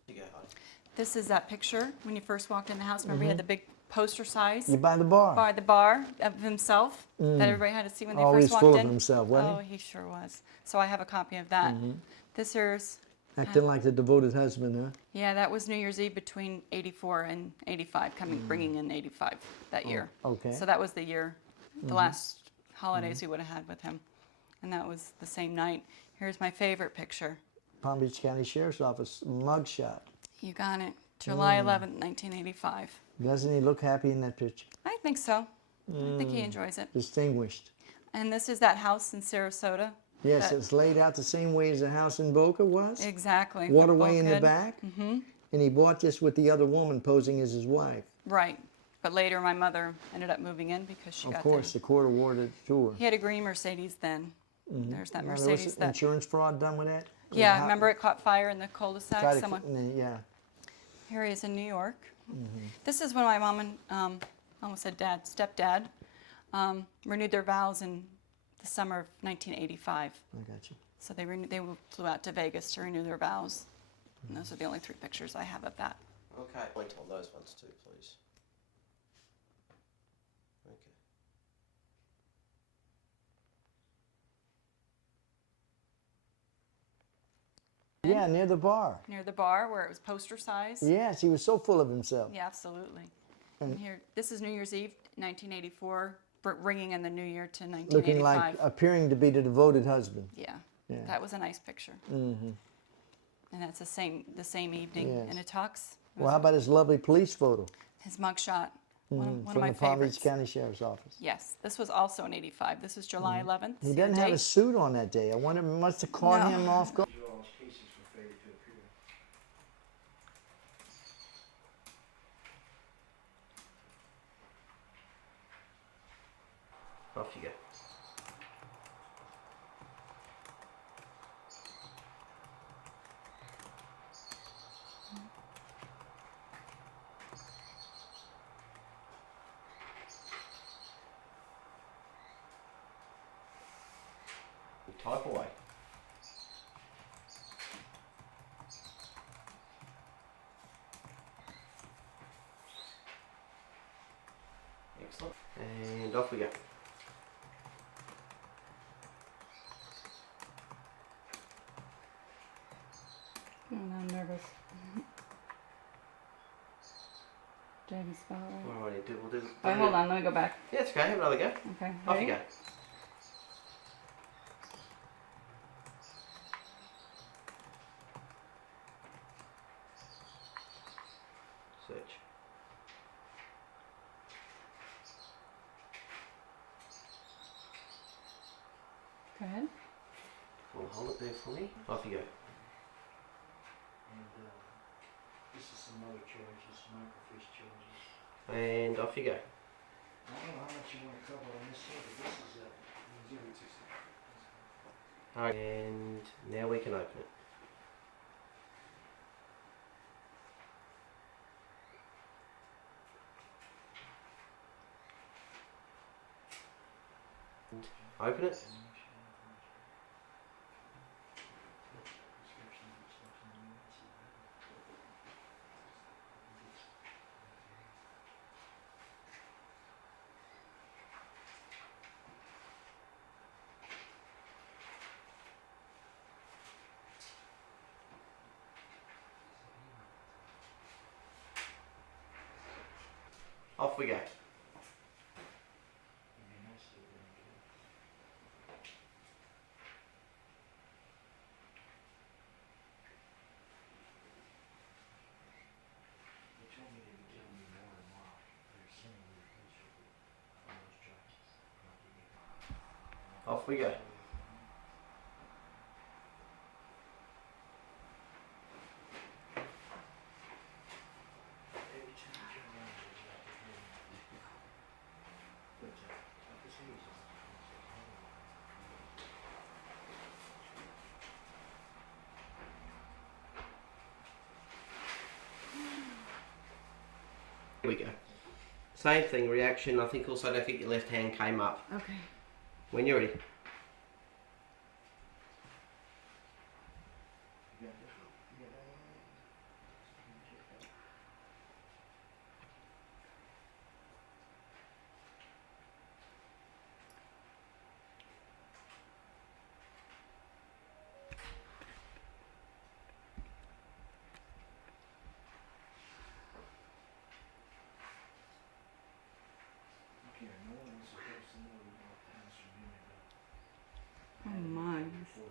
You go, Heidi. This is that picture when you first walked in the house. Remember he had the big poster size You by the bar. by the bar of himself that everybody had to see when they Always first walked full in. of himself, wasn't Oh, he sure was. So I have a copy of that. This here's Acting like the devoted husband, huh? yeah, that was New Year's Eve between '84 and '85, bringing in '85 that year. okay. So that was the year, the last holidays we would have had with him, and that was the same night. Here's my favorite picture. Palm Beach County Sheriff's Office mugshot. You got it. July 11th, 1985. Doesn't he look happy in that picture? I think so. I think he enjoys it. Distinguished. And this is that house in Sarasota. Yes, That- it's laid out the same way as the house in Boca was. Exactly. Waterway in the bulkhead. back. Mm-hmm. And he bought this with the other woman posing as his wife. Right. But later my mother ended up moving in because she Of got course, the court awarded it to her. He had a green Mercedes then. There's that Now, there Mercedes was that. insurance fraud done with that? Yeah, How- remember it caught fire in the cul-de-sac? tried to- Someone. yeah. Here he is in New York. This is when my mom and I almost said stepdad, renewed their vows in the summer of 1985. I got you. So they flew out to Vegas to renew their vows. And those are the only 3 pictures I have of that. Okay, point on those ones too, please. Okay. Yeah, near the bar. Near the bar where it was poster size. Yes, he was so full of himself. Yeah, absolutely. And here, this is New Year's Eve, 1984, ringing in the new year to 1985. Looking like, appearing to be the devoted husband. Yeah, Yeah. that was a nice picture. Mm-hmm. And that's the same evening Yes. in a tux. It Well, was how about his lovely police photo his mugshot? One of from my the Palm favorites. Beach County Sheriff's Office? Yes, this was also in '85. This is July 11th. He See the doesn't have a date? suit on that day. I wonder, it must have caught No. him off guard. Off you go. You type away. Excellent. And off we go. Oh, no, I'm nervous. Do I even spell it right? Alrighty, we'll do. Wait, hold on. Let me go back. Yeah, it's okay. Have another go. Okay. Off ready? you go. Search. Go ahead. Well, hold it there for me. Off you go. And this is some other charges, microfiche charges. And off you go. I don't know how much you want to cover on this here, but this is Alright, and now we can open it. And open it. Off we go. Off we go. Here we go. Same thing, reaction. I think also don't think your left hand came up. Okay. When you're ready. Oh my,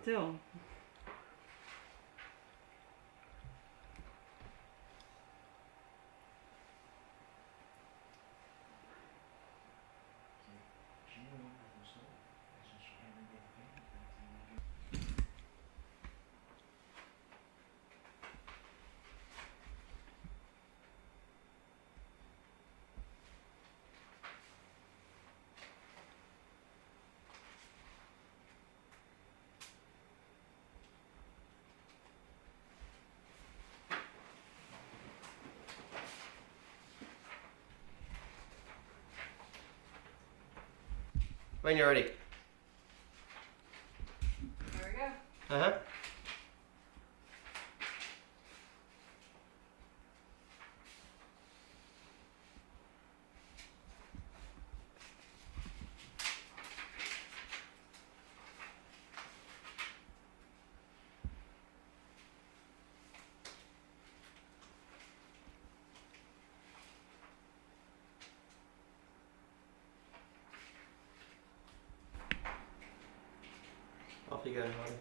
still. When you're ready. There we go. Uh-huh. Off you go, honey.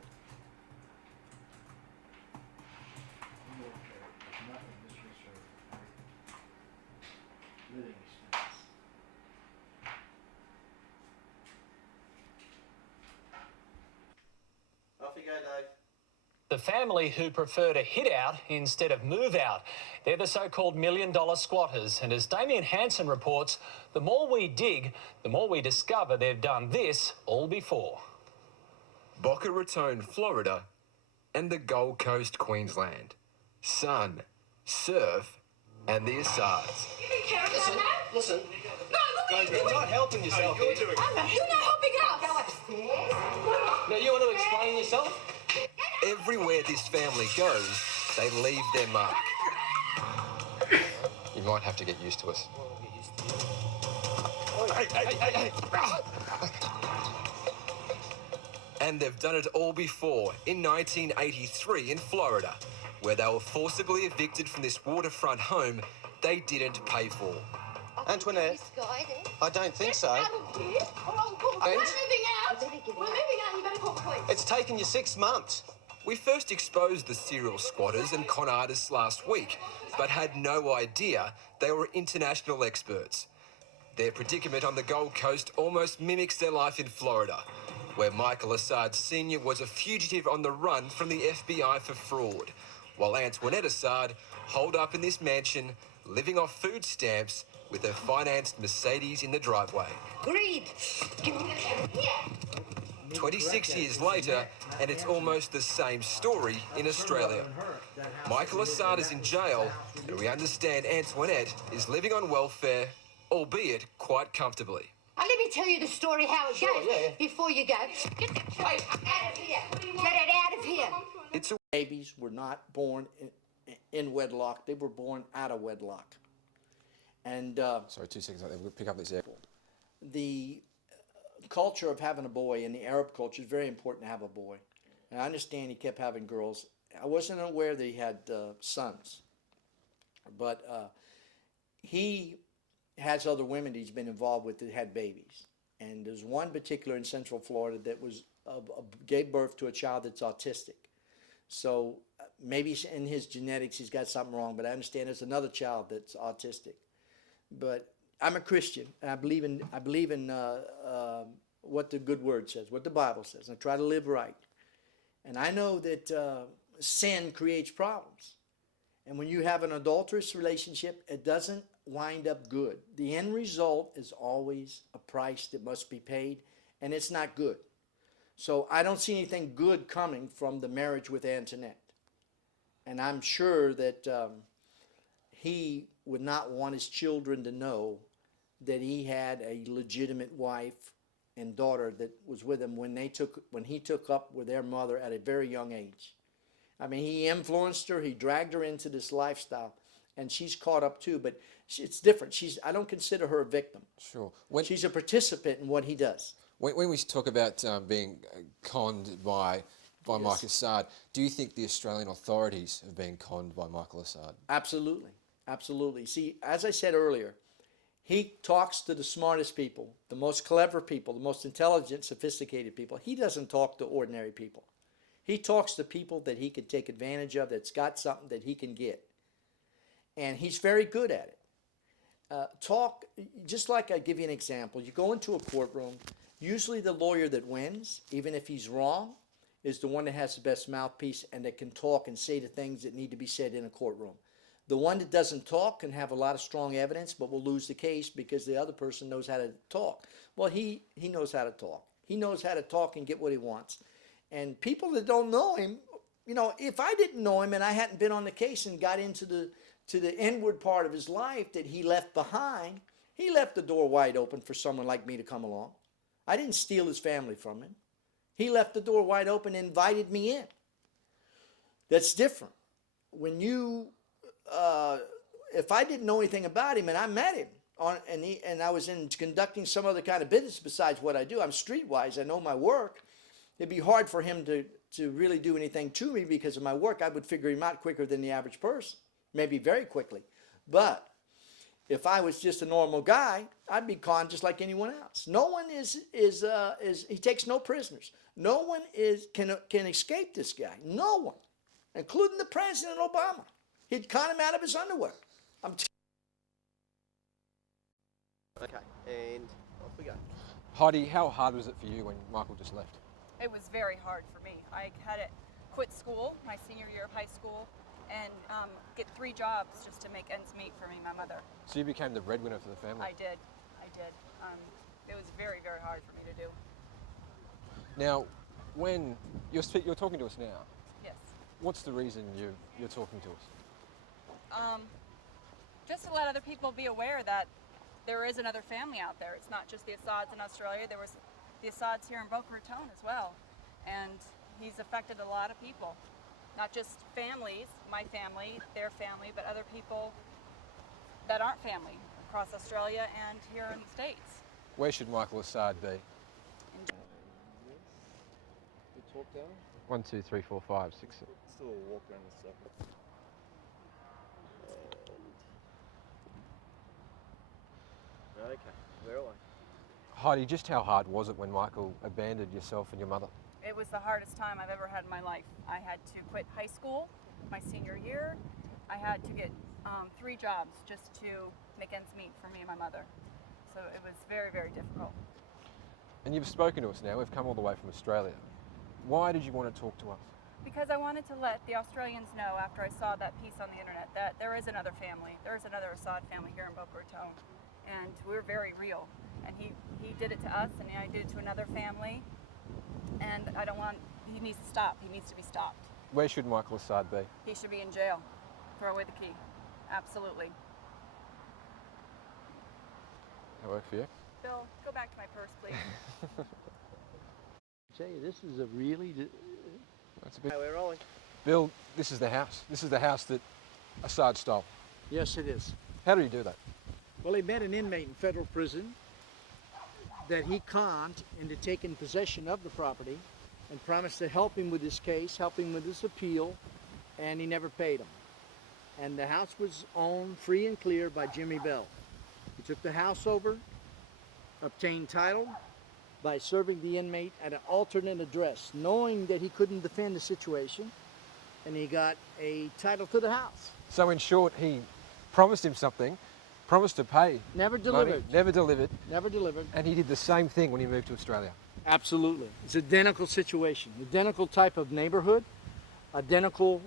Off you go, Dave. The family who prefer to hit out instead of move out. They're the so-called $1 million squatters. And as Damien Hansen reports, the more we dig, the more we discover they've done this all before. Boca Raton, Florida, and the Gold Coast, Queensland. Sun, surf, and the Assads. Listen. No, look, you're not helping yourself. You're not helping us. Go upstairs. Now, you want to explain yourself? Everywhere this family goes, they leave their mark. You might have to get used to us. Hey. And they've done it all before, in 1983 in Florida, where they were forcibly evicted from this waterfront home they didn't pay for. Antoinette, I don't think so. We're moving out. You better call the police. It's taken you 6 months. We first exposed the serial squatters and con artists last week, but had no idea they were international experts. Their predicament on the Gold Coast almost mimics their life in Florida. where Michael Assad Sr. was a fugitive on the run from the FBI for fraud, while Antoinette Assad holed up in this mansion, living off food stamps with her financed Mercedes in the driveway. Greed. Give me the here. 26 years later, and it's almost the same story in Australia. Michael Assad is in jail, and we understand Antoinette is living on welfare, albeit quite comfortably. Let me tell you the story how it goes before you go. Get the choice out of here. Get it out of here. It's a Babies were not born in wedlock. They were born out of wedlock. And Sorry, 2 seconds. We'll pick up this air. the culture of having a boy in the Arab culture is very important to have a boy. And I understand he kept having girls. I wasn't aware that he had sons. But he has other women he's been involved with that had babies. And there's one particular in Central Florida that was gave birth to a child that's autistic. So maybe in his genetics he's got something wrong, but I understand there's another child that's autistic. But I'm a Christian, and I believe in what the good word says, what the Bible says, and I try to live right. And I know that sin creates problems. And when you have an adulterous relationship, it doesn't wind up good. The end result is always a price that must be paid, and it's not good. So I don't see anything good coming from the marriage with Antoinette. And I'm sure that he would not want his children to know that he had a legitimate wife and daughter that was with him when he took up with their mother at a very young age. I mean, he influenced her, he dragged her into this lifestyle, and she's caught up too, but it's different. I don't consider her a victim. Sure. She's a participant in what he does. When we talk about being conned by Michael Assad, do you think the Australian authorities have been conned by Michael Assad? Absolutely. Absolutely. See, as I said earlier, he talks to the smartest people, the most clever people, the most intelligent, sophisticated people. He doesn't talk to ordinary people. He talks to people that he can take advantage of, that's got something that he can get. And he's very good at it. Just like I give you an example. You go into a courtroom, usually the lawyer that wins, even if he's wrong, is the one that has the best mouthpiece and that can talk and say the things that need to be said in a courtroom. The one that doesn't talk can have a lot of strong evidence, but will lose the case because the other person knows how to talk. Well, he knows how to talk. He knows how to talk and get what he wants. And people that don't know him, you know, if I didn't know him and I hadn't been on the case and got into the inward part of his life that he left behind, he left the door wide open for someone like me to come along. I didn't steal his family from him. He left the door wide open and invited me in. That's different. When you if I didn't know anything about him and I met him and I was conducting some other kind of business besides what I do, I'm streetwise, I know my work, it'd be hard for him to really do anything to me because of my work. I would figure him out quicker than the average person, maybe very quickly. But if I was just a normal guy, I'd be conned just like anyone else. No one he takes no prisoners. No one can escape this guy. No one, including the President Obama. He'd con him out of his underwear. Okay, and off we go. Heidi, how hard was it for you when Michael just left? It was very hard for me. I had to quit school, my senior year of high school, and get 3 jobs just to make ends meet for me and my mother. So you became the breadwinner for the family? I did. It was very, very hard for me to do. Now, when you're talking to us now, Yes. what's the reason you're talking to us? Just to let other people be aware that there is another family out there. It's not just the Assads in Australia. There was the Assads here in Boca Raton as well. And he's affected a lot of people. Not just families, my family, their family, but other people that aren't family across Australia and here in the States. Where should Michael Assad be? Good talk down. 1, 2, 3, 4, 5, 6. Still a walk around the circle. Okay, where are we? Heidi, just how hard was it when Michael abandoned yourself and your mother? It was the hardest time I've ever had in my life. I had to quit high school my senior year. I had to get 3 jobs just to make ends meet for me and my mother. So it was very, very difficult. And you've spoken to us now. We've come all the way from Australia. Why did you want to talk to us? Because I wanted to let the Australians know after I saw that piece on the internet that there is another family. There is another Assad family here in Boca Raton. And we're very real. And he did it to us, and I did it to another family. And he needs to stop. He needs to be stopped. Where should Michael Assad be? He should be in jail. Throw away the key. Absolutely. That work for you? Bill, go back to my purse, please. I tell you, this is a really. That's a bit. We're rolling. Bill, this is the house. This is the house that Assad stole. Yes, it is. How did he do that? Well, he met an inmate in federal prison that he conned into taking possession of the property and promised to help him with his case, help him with his appeal, and he never paid him. And the house was owned free and clear by Jimmy Bell. He took the house over, obtained title by serving the inmate at an alternate address, knowing that he couldn't defend the situation, and he got a title to the house. So in short, he promised him something, promised to pay. Never delivered. Money, never delivered. Never delivered. And he did the same thing when he moved to Australia. Absolutely. It's identical situation, identical type of neighborhood, identical,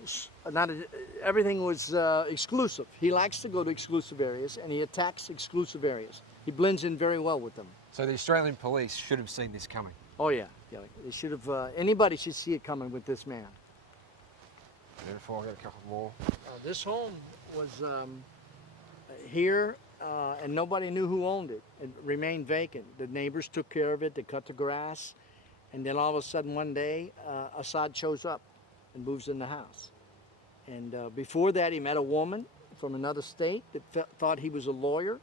everything was exclusive. He likes to go to exclusive areas, and he attacks exclusive areas. He blends in very well with them. So the Australian police should have seen this coming. Oh yeah, yeah. They should have. Anybody should see it coming with this man. Beautiful. I got a couple more. This home was here, and nobody knew who owned it. It remained vacant. The neighbors took care of it. They cut the grass, and then all of a sudden one day, Assad shows up and moves in the house. And before that, he met a woman from another state that thought he was a lawyer,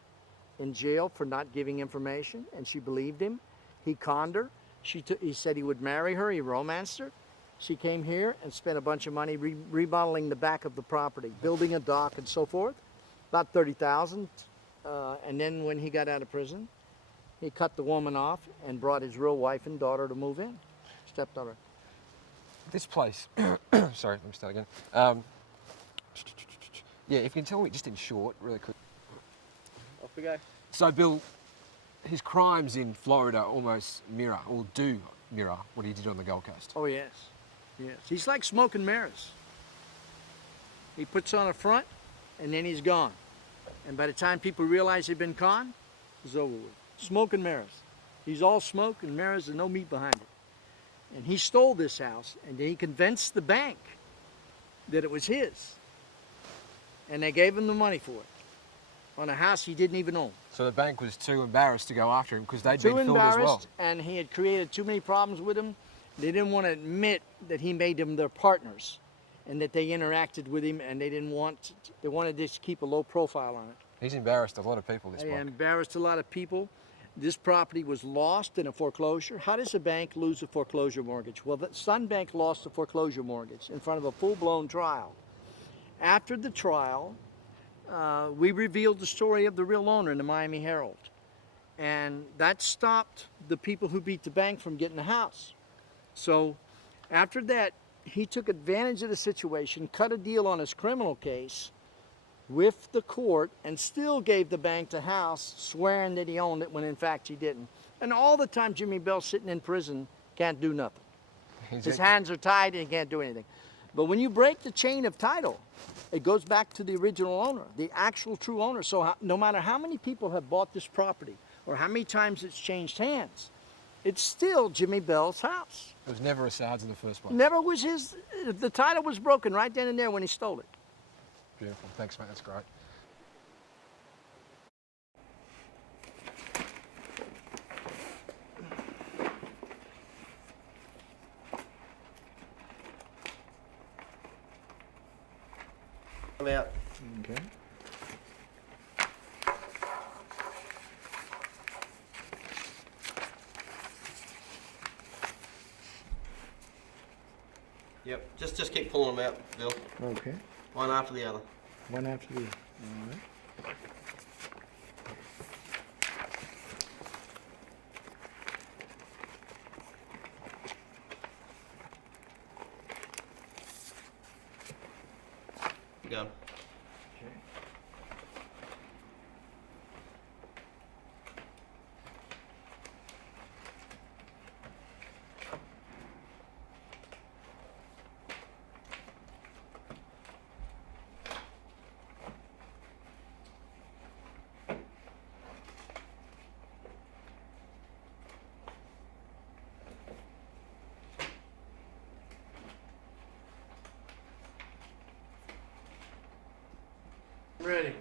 in jail for not giving information, and she believed him. He conned her. He said he would marry her. He romanced her. She came here and spent a bunch of money remodeling the back of the property, building a dock and so forth, about $30,000. And then when he got out of prison, he cut the woman off and brought his real wife and daughter to move in, stepdaughter. This place, sorry, let me start again. Yeah, if you can tell me just in short, really quick. Off we go. So Bill, his crimes in Florida almost mirror, or do mirror, what he did on the Gold Coast. Oh yes, yes. He's like smoke and mirrors. He puts on a front, and then he's gone. And by the time people realize they've been conned, it's over with. Smoke and mirrors. He's all smoke and mirrors and no meat behind it. And he stole this house, and he convinced the bank that it was his. And they gave him the money for it on a house he didn't even own. So the bank was too embarrassed to go after him because they'd Too been filmed as well. embarrassed, and he had created too many problems with him. They didn't want to admit that he made them their partners and that they interacted with him, and they wanted to just keep a low profile on it. He's embarrassed a lot of people, this They bloke. embarrassed a lot of people. This property was lost in a foreclosure. How does a bank lose a foreclosure mortgage? Well, the Sun Bank lost a foreclosure mortgage in front of a full-blown trial. After the trial, we revealed the story of the real owner in the Miami Herald. And that stopped the people who beat the bank from getting the house. So after that, he took advantage of the situation, cut a deal on his criminal case with the court, and still gave the bank the house, swearing that he owned it when in fact he didn't. And all the time Jimmy Bell's sitting in prison, can't do nothing. His hands are tied and he can't do anything. But when you break the chain of title, it goes back to the original owner, the actual true owner. So no matter how many people have bought this property or how many times it's changed hands, it's still Jimmy Bell's house. It was never Assad's in the first place. Never was his. The title was broken right then and there when he stole it. Beautiful. Thanks, mate. That's great. I'm out. Okay. Yep. Just keep pulling them out, Bill. Okay. One after the other. One after the other. All right. Go. Ready.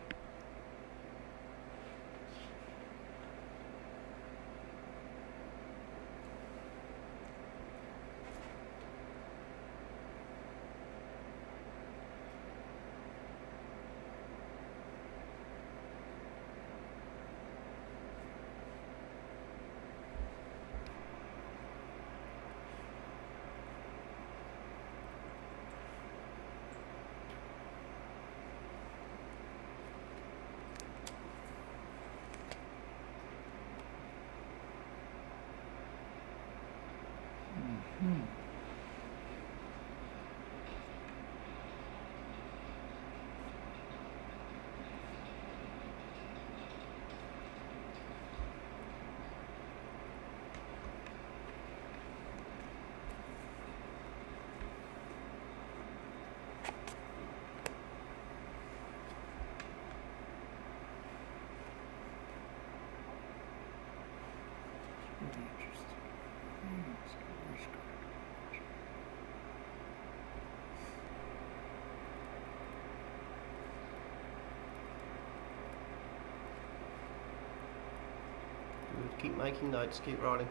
Good. Keep making notes, keep writing.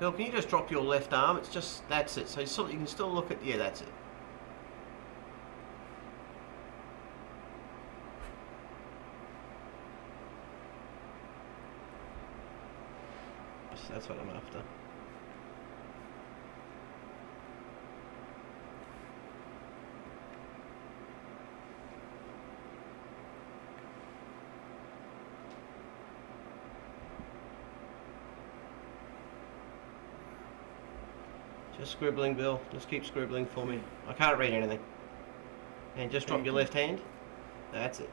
Phil, can you just drop your left arm? It's just, that's it. So you can still look at, yeah, that's it. That's what I'm after. Just scribbling, Bill. Just keep scribbling for me. I can't read anything. And just drop your left hand. That's it.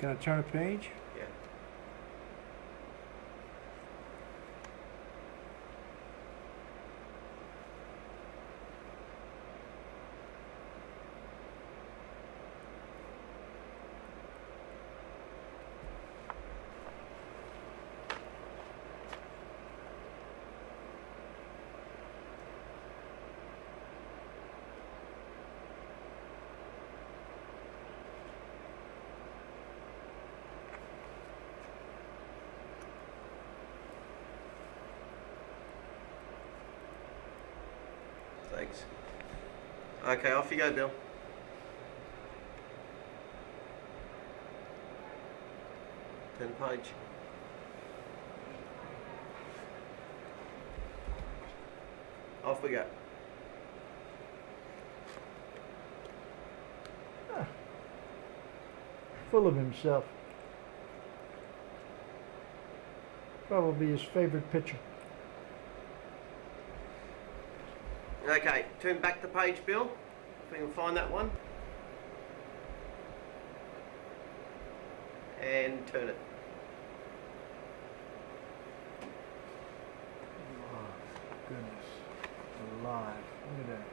Can I turn a page? Yeah. Thanks. Okay, off you go, Bill. Turn the page. Off we go. Full of himself. Probably his favorite picture. Okay, turn back the page, Bill. If we can find that one. And turn it. Oh, goodness. Alive. Look at that.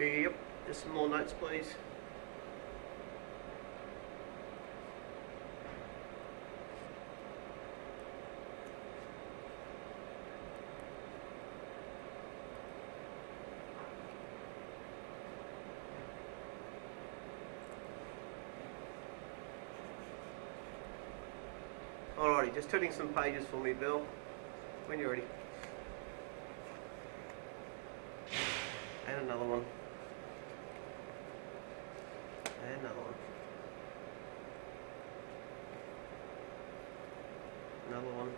Yep, just some more notes, please. Alrighty, just turning some pages for me, Bill. When you're ready. And another one. And another one. Another one.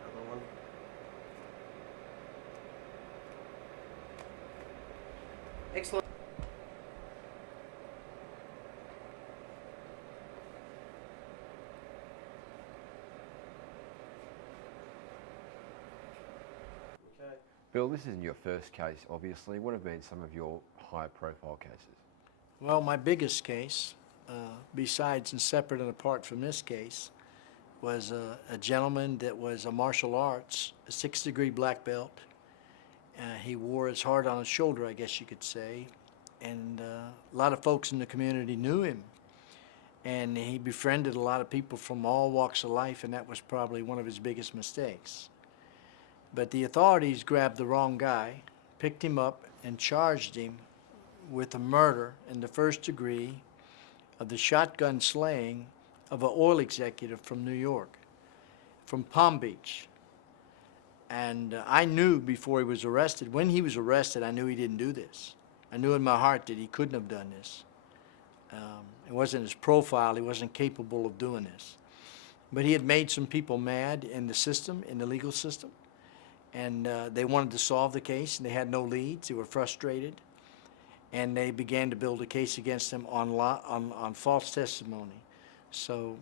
Another one. Excellent. Okay. Bill, this isn't your first case, obviously. What have been some of your high-profile cases? Well, my biggest case, besides and separate and apart from this case, was a gentleman that was a martial arts, a 6th-degree black belt. He wore his heart on his shoulder, I guess you could say. And a lot of folks in the community knew him. And he befriended a lot of people from all walks of life, and that was probably one of his biggest mistakes. But the authorities grabbed the wrong guy, picked him up, and charged him with a murder in the 1st degree of the shotgun slaying of an oil executive from New York, from Palm Beach. And I knew before he was arrested, when he was arrested, I knew he didn't do this. I knew in my heart that he couldn't have done this. It wasn't his profile, he wasn't capable of doing this. But he had made some people mad in the system, in the legal system. And they wanted to solve the case, and they had no leads. They were frustrated, and they began to build a case against him on false testimony. So,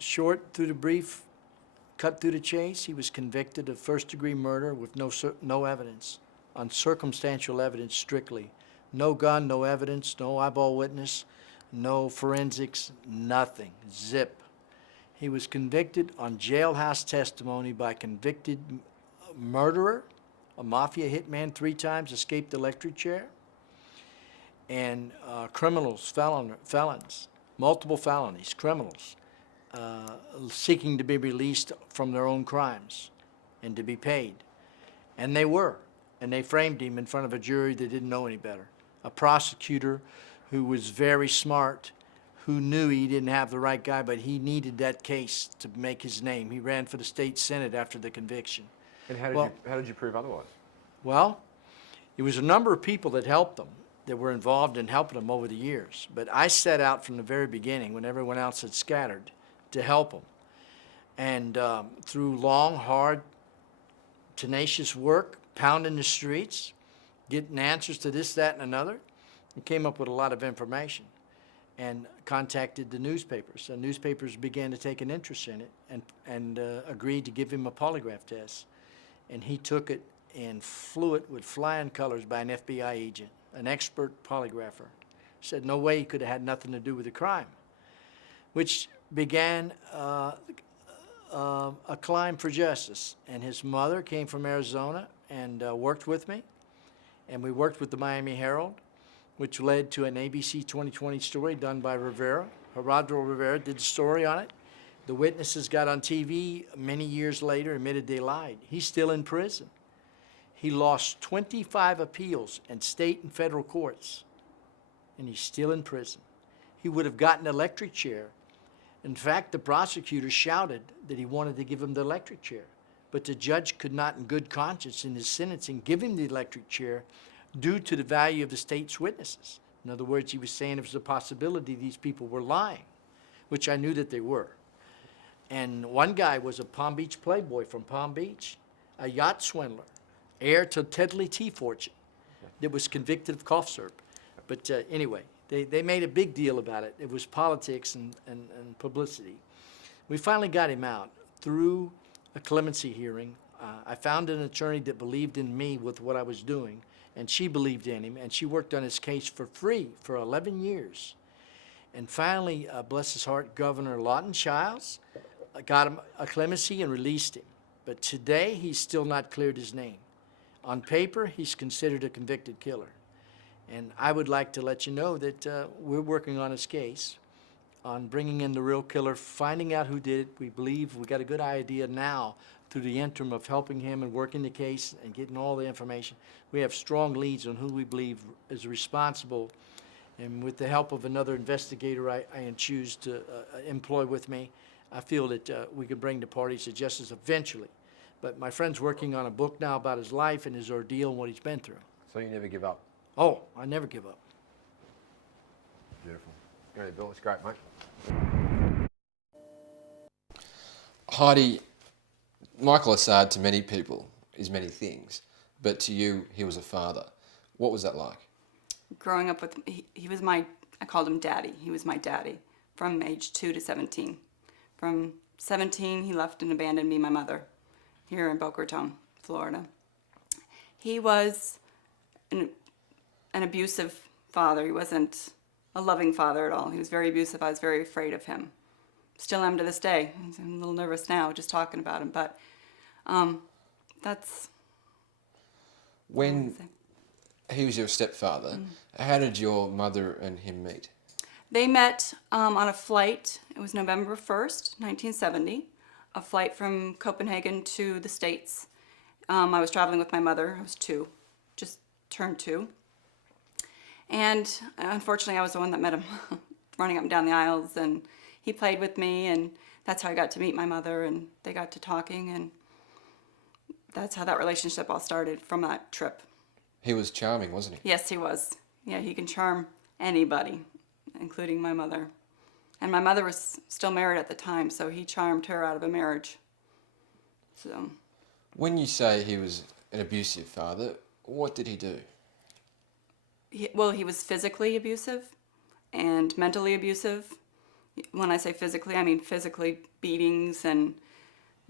short through the brief, cut through the chase, he was convicted of 1st-degree murder with no evidence, on circumstantial evidence strictly. No gun, no evidence, no eyeball witness, no forensics, nothing. Zip. He was convicted on jailhouse testimony by convicted murderer, a mafia hitman 3 times, escaped electric chair, and criminals, felons, multiple felonies, criminals, seeking to be released from their own crimes and to be paid. And they were. And they framed him in front of a jury that didn't know any better. A prosecutor who was very smart, who knew he didn't have the right guy, but he needed that case to make his name. He ran for the state senate after the conviction. And how did you prove otherwise? Well, it was a number of people that helped them, that were involved in helping them over the years. But I set out from the very beginning, when everyone else had scattered, to help them. And through long, hard, tenacious work, pounding the streets, getting answers to this, that, and another, and came up with a lot of information and contacted the newspapers. The newspapers began to take an interest in it and agreed to give him a polygraph test. And he took it and flew it with flying colors by an FBI agent, an expert polygrapher. Said no way he could have had nothing to do with the crime, which began a climb for justice. And his mother came from Arizona and worked with me. And we worked with the Miami Herald, which led to an ABC 2020 story done by Rivera. Gerardo Rivera did the story on it. The witnesses got on TV many years later, admitted they lied. He's still in prison. He lost 25 appeals in state and federal courts, and he's still in prison. He would have gotten an electric chair. In fact, the prosecutor shouted that he wanted to give him the electric chair, but the judge could not in good conscience in his sentencing give him the electric chair due to the value of the state's witnesses. In other words, he was saying there was a possibility these people were lying, which I knew that they were. And one guy was a Palm Beach playboy from Palm Beach, a yacht swindler, heir to Tedley tea fortune, that was convicted of cough syrup. But anyway, they made a big deal about it. It was politics and publicity. We finally got him out through a clemency hearing. I found an attorney that believed in me with what I was doing, and she believed in him, and she worked on his case for free for 11 years. And finally, bless his heart, Governor Lawton Childs got him a clemency and released him. But today, he's still not cleared his name. On paper, he's considered a convicted killer. And I would like to let you know that we're working on his case, on bringing in the real killer, finding out who did it. We believe we got a good idea now through the interim of helping him and working the case and getting all the information. We have strong leads on who we believe is responsible. And with the help of another investigator I choose to employ with me, I feel that we can bring the parties to justice eventually. But my friend's working on a book now about his life and his ordeal and what he's been through. So you never give up? Oh, I never give up. Beautiful. Go ahead, Bill. It's great, mate. Heidi, Michael Assad to many people is many things, but to you, he was a father. What was that like? Growing up with him, he was my, I called him daddy. He was my daddy from age 2 to 17. From 17, he left and abandoned me, my mother, here in Boca Raton, Florida. He was an abusive father. He wasn't a loving father at all. He was very abusive. I was very afraid of him. Still am to this day. I'm a little nervous now just talking about him, but that's... When he was your stepfather, how did your mother and him meet? They met on a flight. It was November 1st, 1970, a flight from Copenhagen to the States. I was traveling with my mother. I was 2, just turned 2. And unfortunately, I was the one that met him, running up and down the aisles, and he played with me, and that's how I got to meet my mother, and they got to talking, and that's how that relationship all started, from that trip. He was charming, wasn't he? Yes, he was. Yeah, he can charm anybody, including my mother. And my mother was still married at the time, so he charmed her out of a marriage. So. When you say he was an abusive father, what did he do? Well, he was physically abusive and mentally abusive. When I say physically, I mean physically beatings and,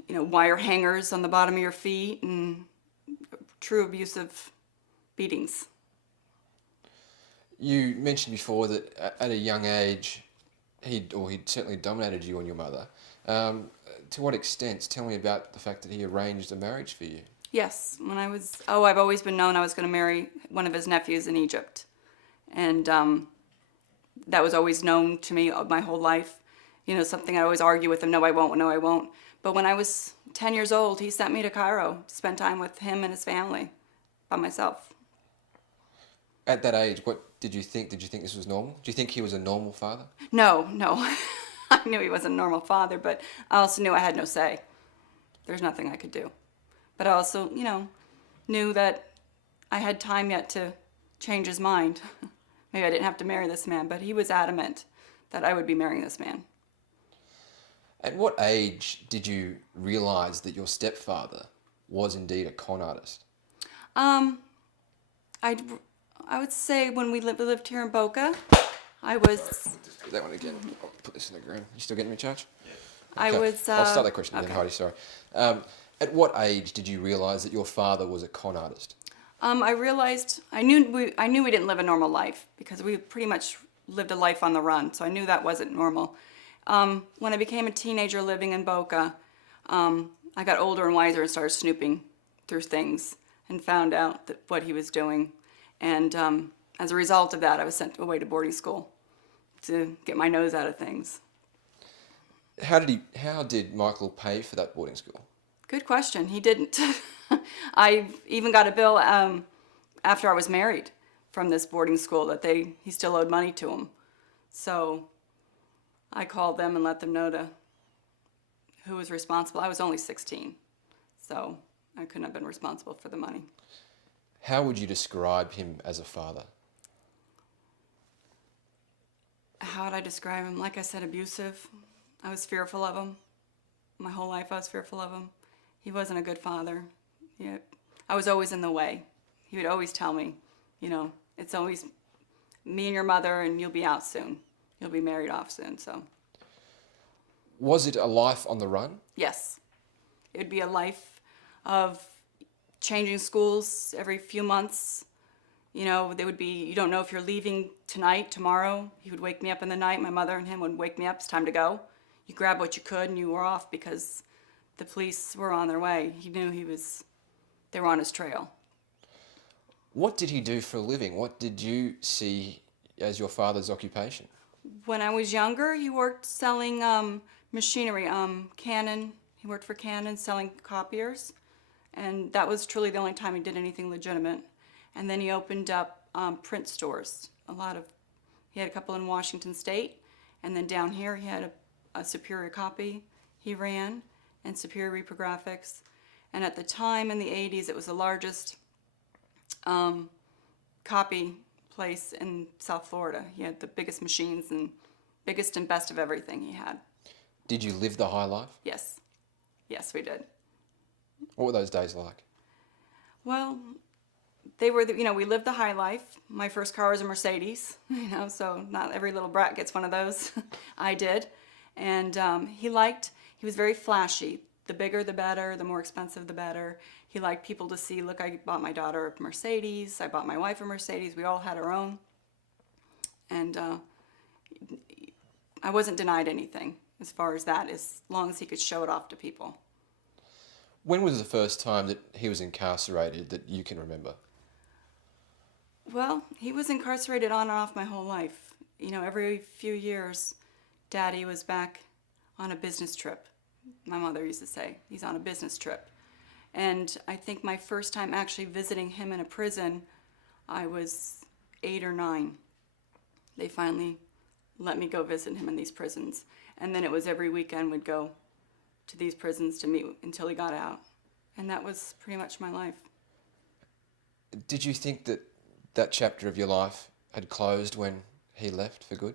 you know, wire hangers on the bottom of your feet and true abusive beatings. You mentioned before that at a young age, he'd certainly dominated you and your mother. To what extent? Tell me about the fact that he arranged a marriage for you. Yes, when I was, I've always been known I was going to marry one of his nephews in Egypt. And that was always known to me my whole life. You know, something I always argue with him, no I won't, no I won't. But when I was 10 years old, he sent me to Cairo to spend time with him and his family by myself. At that age, what did you think? Did you think this was normal? Do you think he was a normal father? No. I knew he wasn't a normal father, but I also knew I had no say. There's nothing I could do. But I also, you know, knew that I had time yet to change his mind. Maybe I didn't have to marry this man, but he was adamant that I would be marrying this man. At what age did you realize that your stepfather was indeed a con artist? I would say when we lived here in Boca, I was... Do that one again. I'll put this in the ground. You still getting me, Charge? Yeah. I was... I'll start that question again, okay. Heidi, sorry. At what age did you realize that your father was a con artist? I realized, I knew we didn't live a normal life because we pretty much lived a life on the run, so I knew that wasn't normal. When I became a teenager living in Boca, I got older and wiser and started snooping through things and found out what he was doing. And as a result of that, I was sent away to boarding school to get my nose out of things. How did Michael pay for that boarding school? Good question. He didn't. I even got a bill after I was married from this boarding school that he still owed money to him. So I called them and let them know who was responsible. I was only 16, so I couldn't have been responsible for the money. How would you describe him as a father? How would I describe him? Like I said, abusive. I was fearful of him. My whole life I was fearful of him. He wasn't a good father. Yeah, I was always in the way. He would always tell me, you know, it's always me and your mother and you'll be out soon. You'll be married off soon, so. Was it a life on the run? Yes. It would be a life of changing schools every few months. You know, they would be, you don't know if you're leaving tonight, tomorrow. He would wake me up in the night. My mother and him would wake me up. It's time to go. You grab what you could and you were off because the police were on their way. He knew they were on his trail. What did he do for a living? What did you see as your father's occupation? When I was younger, he worked selling machinery, Canon. He worked for Canon selling copiers, and that was truly the only time he did anything legitimate. And then he opened up print stores. He had a couple in Washington State, and then down here he had a Superior Copy he ran, and Superior Reprographics. And at the time in the 80s, it was the largest copy place in South Florida. He had the biggest machines and biggest and best of everything he had. Did you live the high life? Yes. Yes, we did. What were those days like? Well, they were, we lived the high life. My first car was a Mercedes, so not every little brat gets one of those. I did. And he was very flashy. The bigger, the better. The more expensive, the better. He liked people to see, look, I bought my daughter a Mercedes. I bought my wife a Mercedes. We all had our own. And I wasn't denied anything as far as that, as long as he could show it off to people. When was the first time that he was incarcerated that you can remember? Well, he was incarcerated on and off my whole life. Every few years, Daddy was back on a business trip. My mother used to say, he's on a business trip. And I think my first time actually visiting him in a prison, I was 8 or 9. They finally let me go visit him in these prisons. And then it was every weekend we'd go to these prisons to meet until he got out. And that was pretty much my life. Did you think that that chapter of your life had closed when he left for good?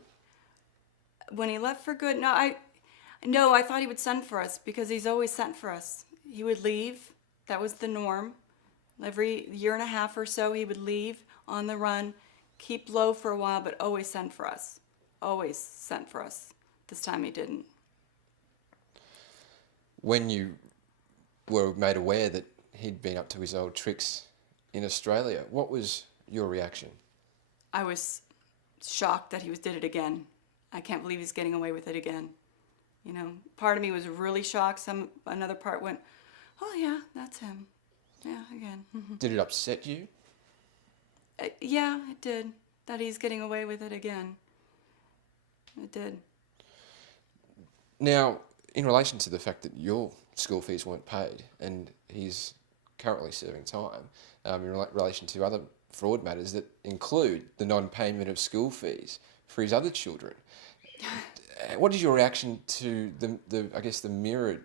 When he left for good, no, I thought he would send for us because he's always sent for us. He would leave. That was the norm. Every year and a half or so, he would leave on the run, keep low for a while, but always send for us. Always sent for us. This time he didn't. When you were made aware that he'd been up to his old tricks in Australia, what was your reaction? I was shocked that he did it again. I can't believe he's getting away with it again. Part of me was really shocked. Another part went, oh yeah, that's him. Yeah, again. Did it upset you? Yeah, it did. That he's getting away with it again. It did. Now, in relation to the fact that your school fees weren't paid and he's currently serving time, in relation to other fraud matters that include the non-payment of school fees for his other children, what is your reaction to the mirrored?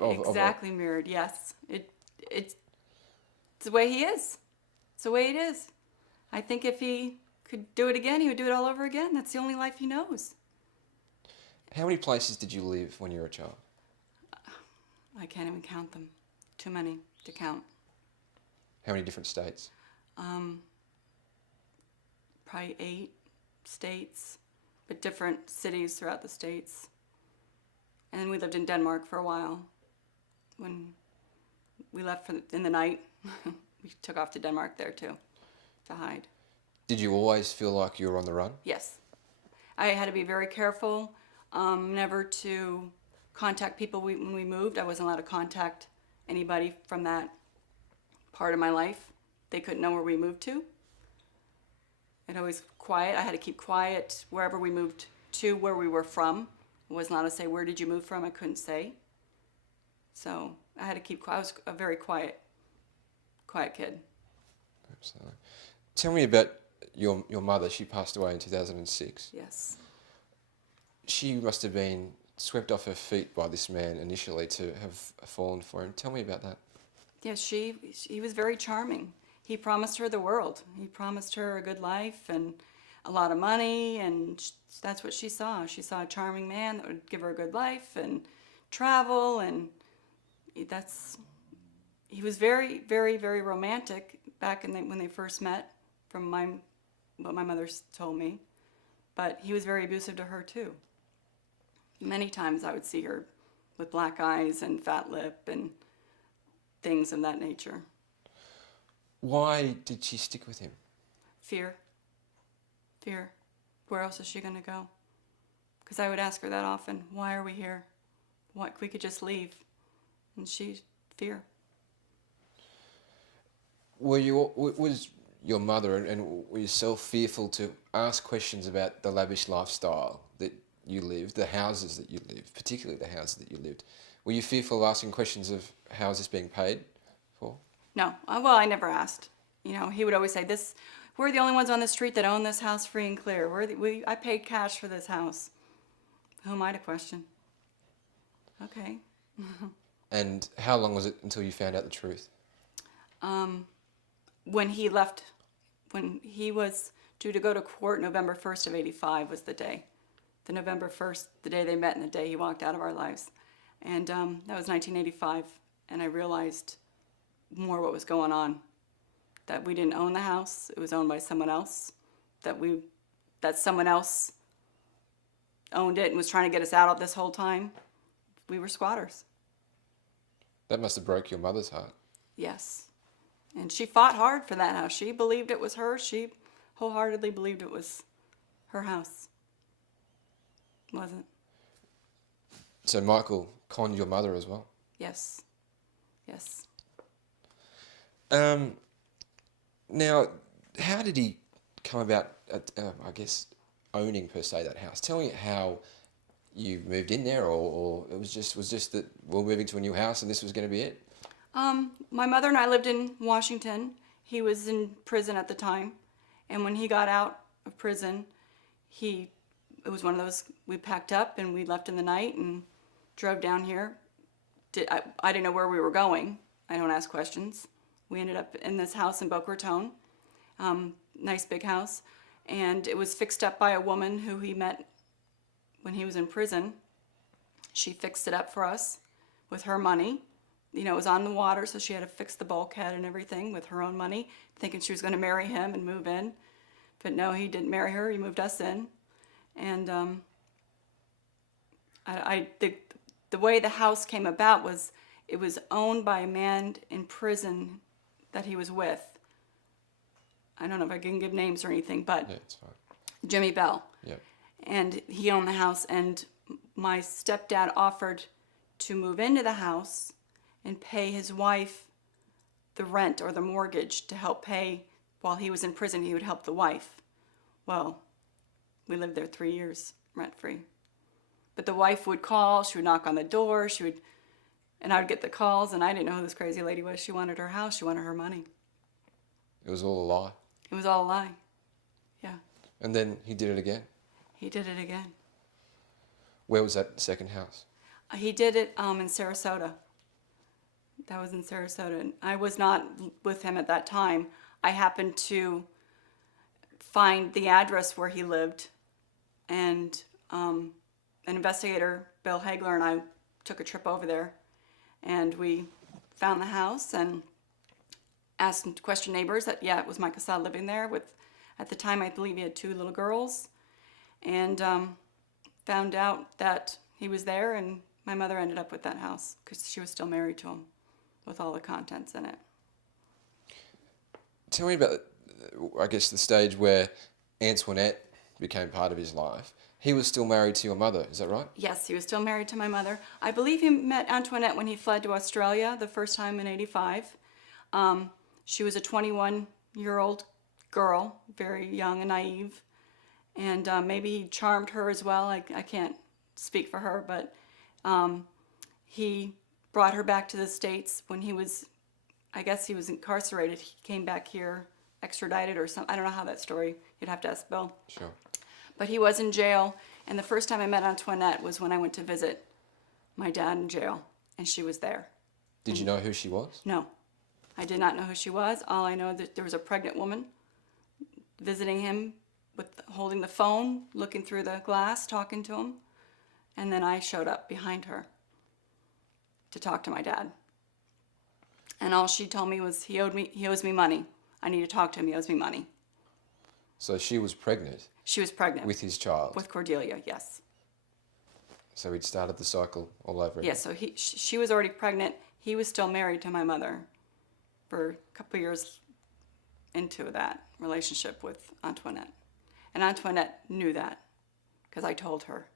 Exactly mirrored. Yes, it's the way he is. It's the way it is. I think if he could do it again, he would do it all over again. That's the only life he knows. How many places did you live when you were a child? I can't even count them. Too many to count. How many different states? Probably 8 states, but different cities throughout the states. And then we lived in Denmark for a while. When we left in the night, we took off to Denmark there too, to hide. Did you always feel like you were on the run? Yes. I had to be very careful, never to contact people when we moved. I wasn't allowed to contact anybody from that part of my life. They couldn't know where we moved to. It always quiet. I had to keep quiet wherever we moved to, where we were from. I wasn't allowed to say, where did you move from? I couldn't say. So I had to keep quiet. I was a very quiet kid. Absolutely. Tell me about your mother. She passed away in 2006. Yes. She must have been swept off her feet by this man initially to have fallen for him. Tell me about that. Yes, he was very charming. He promised her the world. He promised her a good life and a lot of money, and that's what she saw. She saw a charming man that would give her a good life and travel, and he was very, very, very romantic back when they first met, from what my mother told me. But he was very abusive to her too. Many times I would see her with black eyes and fat lip and things of that nature. Why did she stick with him? Fear. Fear. Where else is she going to go? Because I would ask her that often, why are we here? We could just leave. And fear. Was your mother and were yourself fearful to ask questions about the lavish lifestyle that you lived, the houses that you lived, particularly the houses that you lived? Were you fearful of asking questions of how is this being paid for? No, well, I never asked. You know, he would always say, we're the only ones on the street that own this house free and clear. I paid cash for this house. Who am I to question? Okay. And how long was it until you found out the truth? When he left, when he was due to go to court, November 1st of 85 was the day. The November 1st, the day they met and the day he walked out of our lives. And that was 1985, and I realized more what was going on. That we didn't own the house, it was owned by someone else. That someone else owned it and was trying to get us out of this whole time. We were squatters. That must have broke your mother's heart. Yes. And she fought hard for that house. She believed it was hers. She wholeheartedly believed it was her house. It wasn't. So Michael conned your mother as well? Yes. Yes. Now, how did he come about, I guess, owning, per se, that house? Tell me how you moved in there, or it was just that we're moving to a new house and this was going to be it? My mother and I lived in Washington. He was in prison at the time. And when he got out of prison, it was one of those, we packed up and we left in the night and drove down here. I didn't know where we were going. I don't ask questions. We ended up in this house in Boca Raton, nice big house. And it was fixed up by a woman who he met when he was in prison. She fixed it up for us with her money. You know, it was on the water, so she had to fix the bulkhead and everything with her own money, thinking she was going to marry him and move in. But no, he didn't marry her. He moved us in. And the way the house came about was it was owned by a man in prison that he was with. I don't know if I can give names or anything, but Yeah, it's fine. Jimmy Bell. Yep. And he owned the house, and my stepdad offered to move into the house and pay his wife the rent or the mortgage to help pay while he was in prison. He would help the wife. Well, we lived there 3 years rent-free. But the wife would call, she would knock on the door, and I would get the calls, and I didn't know who this crazy lady was. She wanted her house, she wanted her money. It was all a lie. It was all a lie. Yeah. And then he did it again. He did it again. Where was that second house? He did it in Sarasota. That was in Sarasota. And I was not with him at that time. I happened to find the address where he lived, and an investigator, Bill HAGLER, and I took a trip over there, and we found the house and questioned neighbors that, yeah, it was Mike Assad living there with, at the time, I believe he had 2 little girls, and found out that he was there, and my mother ended up with that house because she was still married to him with all the contents in it. Tell me about, I guess, the stage where Antoinette became part of his life. He was still married to your mother, is that right? Yes, he was still married to my mother. I believe he met Antoinette when he fled to Australia the first time in '85. She was a 21-year-old girl, very young and naive, and maybe he charmed her as well. I can't speak for her, but he brought her back to the States when he was, I guess he was incarcerated. He came back here, extradited or something. I don't know how that story, you'd have to ask Bill. Sure. But he was in jail, and the first time I met Antoinette was when I went to visit my dad in jail, and she was there. Did you know who she was? No, I did not know who she was. All I know is that there was a pregnant woman visiting him, holding the phone, looking through the glass, talking to him, and then I showed up behind her to talk to my dad. And all she told me was, he owes me money. I need to talk to him, he owes me money. So she was pregnant? She was pregnant. With his child? With Cordelia, yes. So he'd started the cycle all over again? Yeah, so she was already pregnant. He was still married to my mother for a couple years into that relationship with Antoinette. And Antoinette knew that because I told her.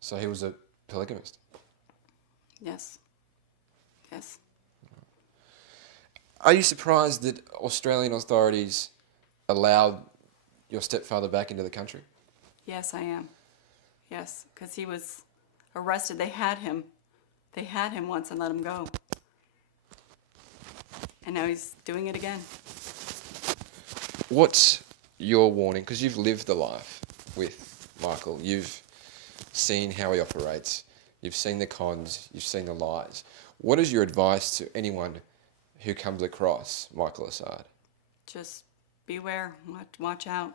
So he was a polygamist? Yes. Yes. Are you surprised that Australian authorities allowed your stepfather back into the country? Yes, I am. Yes, because he was arrested. They had him. They had him once and let him go. And now he's doing it again. What's your warning? Because you've lived the life with Michael. You've seen how he operates. You've seen the cons. You've seen the lies. What is your advice to anyone who comes across Michael Assad? Just beware. Watch out.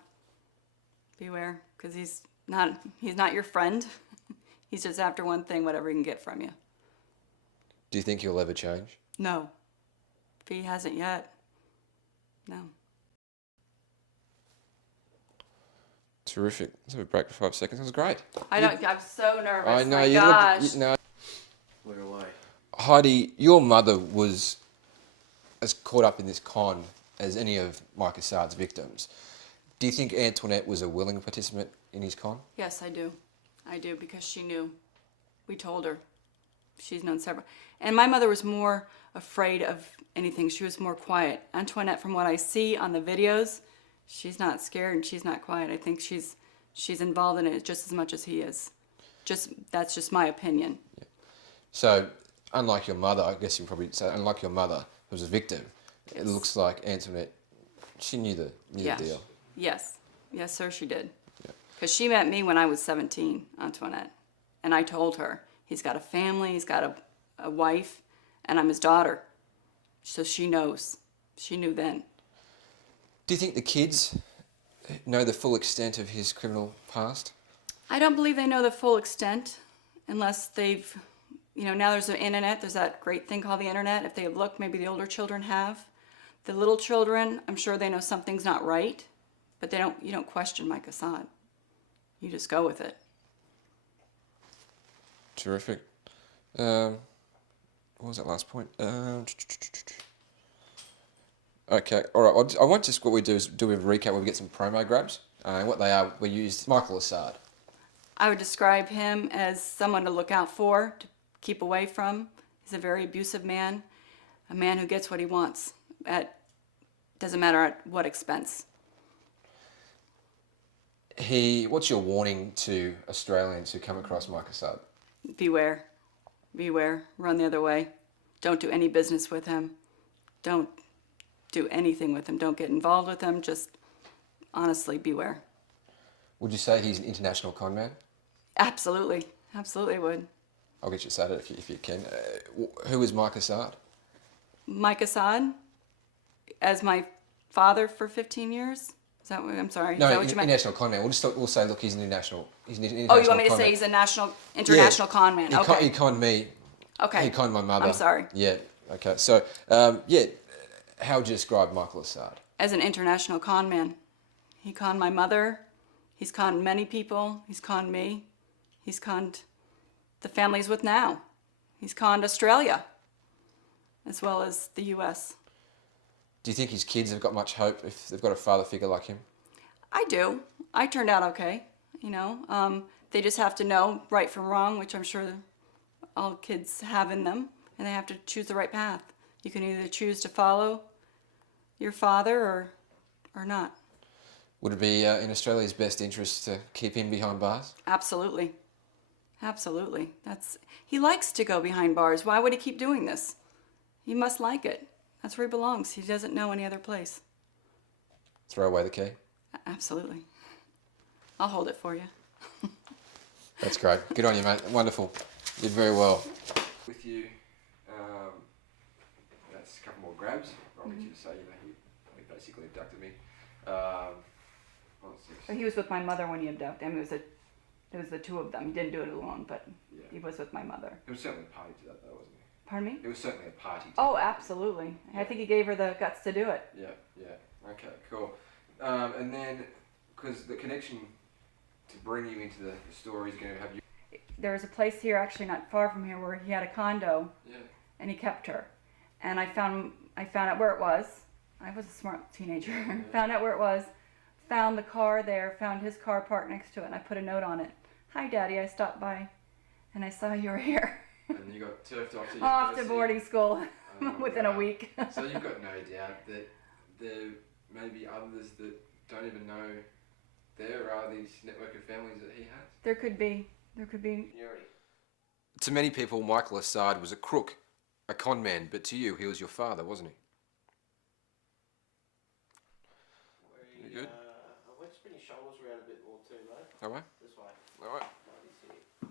Beware, because he's not your friend. He's just after one thing, whatever he can get from you. Do you think he'll ever change? No. If he hasn't yet, no. Terrific. Let's have a break for 5 seconds. That was great. I'm so nervous. I know. My You gosh. look. No. We're away. Heidi, your mother was as caught up in this con as any of Mike Assad's victims. Do you think Antoinette was a willing participant in his con? Yes, I do. I do, because she knew. We told her. She's known several. And my mother was more afraid of anything. She was more quiet. Antoinette, from what I see on the videos, she's not scared and she's not quiet. I think she's involved in it just as much as he is. That's just my opinion. Yeah. So, unlike your mother, I guess you can probably say, unlike your mother, who was a victim, Yes. it looks like Antoinette, she knew the deal. Yes. Yes, sir, she did. Yeah. Because she met me when I was 17, Antoinette. And I told her, he's got a family, he's got a wife, and I'm his daughter. So she knows. She knew then. Do you think the kids know the full extent of his criminal past? I don't believe they know the full extent unless they've, now there's the internet, there's that great thing called the internet. If they have looked, maybe the older children have. The little children, I'm sure they know something's not right, but you don't question Mike Assad. You just go with it. Terrific. What was that last point? Okay, all right. I want what we do is do a recap where we get some promo grabs. What they are, we used Michael Assad. I would describe him as someone to look out for, to keep away from. He's a very abusive man, a man who gets what he wants doesn't matter at what expense. What's your warning to Australians who come across Mike Assad? Beware. Beware. Run the other way. Don't do any business with him. Don't do anything with him. Don't get involved with him. Just honestly, beware. Would you say he's an international con man? Absolutely. Absolutely would. I'll get you to say that if you can. Who is Mike Assad? Mike Assad, as my father for 15 years? Is that what, I'm sorry. No, is that what you meant? international con man. We'll say, look, he's an international. Oh, you want me to say he's a international con man? Okay. He conned me. Okay. He conned my mother. I'm sorry. Yeah. Okay. So, how would you describe Michael Assad? As an international con man. He conned my mother. He's conned many people. He's conned me. He's conned the family he's with now. He's conned Australia, as well as the U.S. Do you think his kids have got much hope if they've got a father figure like him? I do. I turned out okay, They just have to know right from wrong, which I'm sure all kids have in them, and they have to choose the right path. You can either choose to follow your father or not. Would it be in Australia's best interest to keep him behind bars? Absolutely. Absolutely. He likes to go behind bars. Why would he keep doing this? He must like it. That's where he belongs. He doesn't know any other place. Throw away the key? Absolutely. I'll hold it for you. That's great. Good on you, mate. Wonderful. You did very well. With you, that's a couple more grabs. I'll get you to say, he basically abducted me. He was with my mother when he abducted him. It was the two of them. He didn't do it alone, but Yeah. He was with my mother. It was certainly a party to that, though, wasn't it? Pardon me? It was certainly a party to Oh, that. absolutely. I think he gave her the guts to do it. Yeah. Okay, cool. And then, because the connection to bring you into the story is going to have you... There was a place here, actually not far from here, where he had a condo, Yeah. and he kept her. And I found out where it was. I was a smart teenager. Found out where it was. Found the car there. Found his car parked next to it, and I put a note on it. Hi, Daddy. I stopped by, and I saw you were here. And you got turfed off to Off to university. boarding school. within a week. So you've got no doubt that there may be others that don't even know there are these network of families that he has? There could be. There could be. To many people, Michael Assad was a crook, a con man, but to you, he was your father, wasn't he? You good? I went to spin your shoulders around a bit more too, mate. All right. This way. All right. Like this here.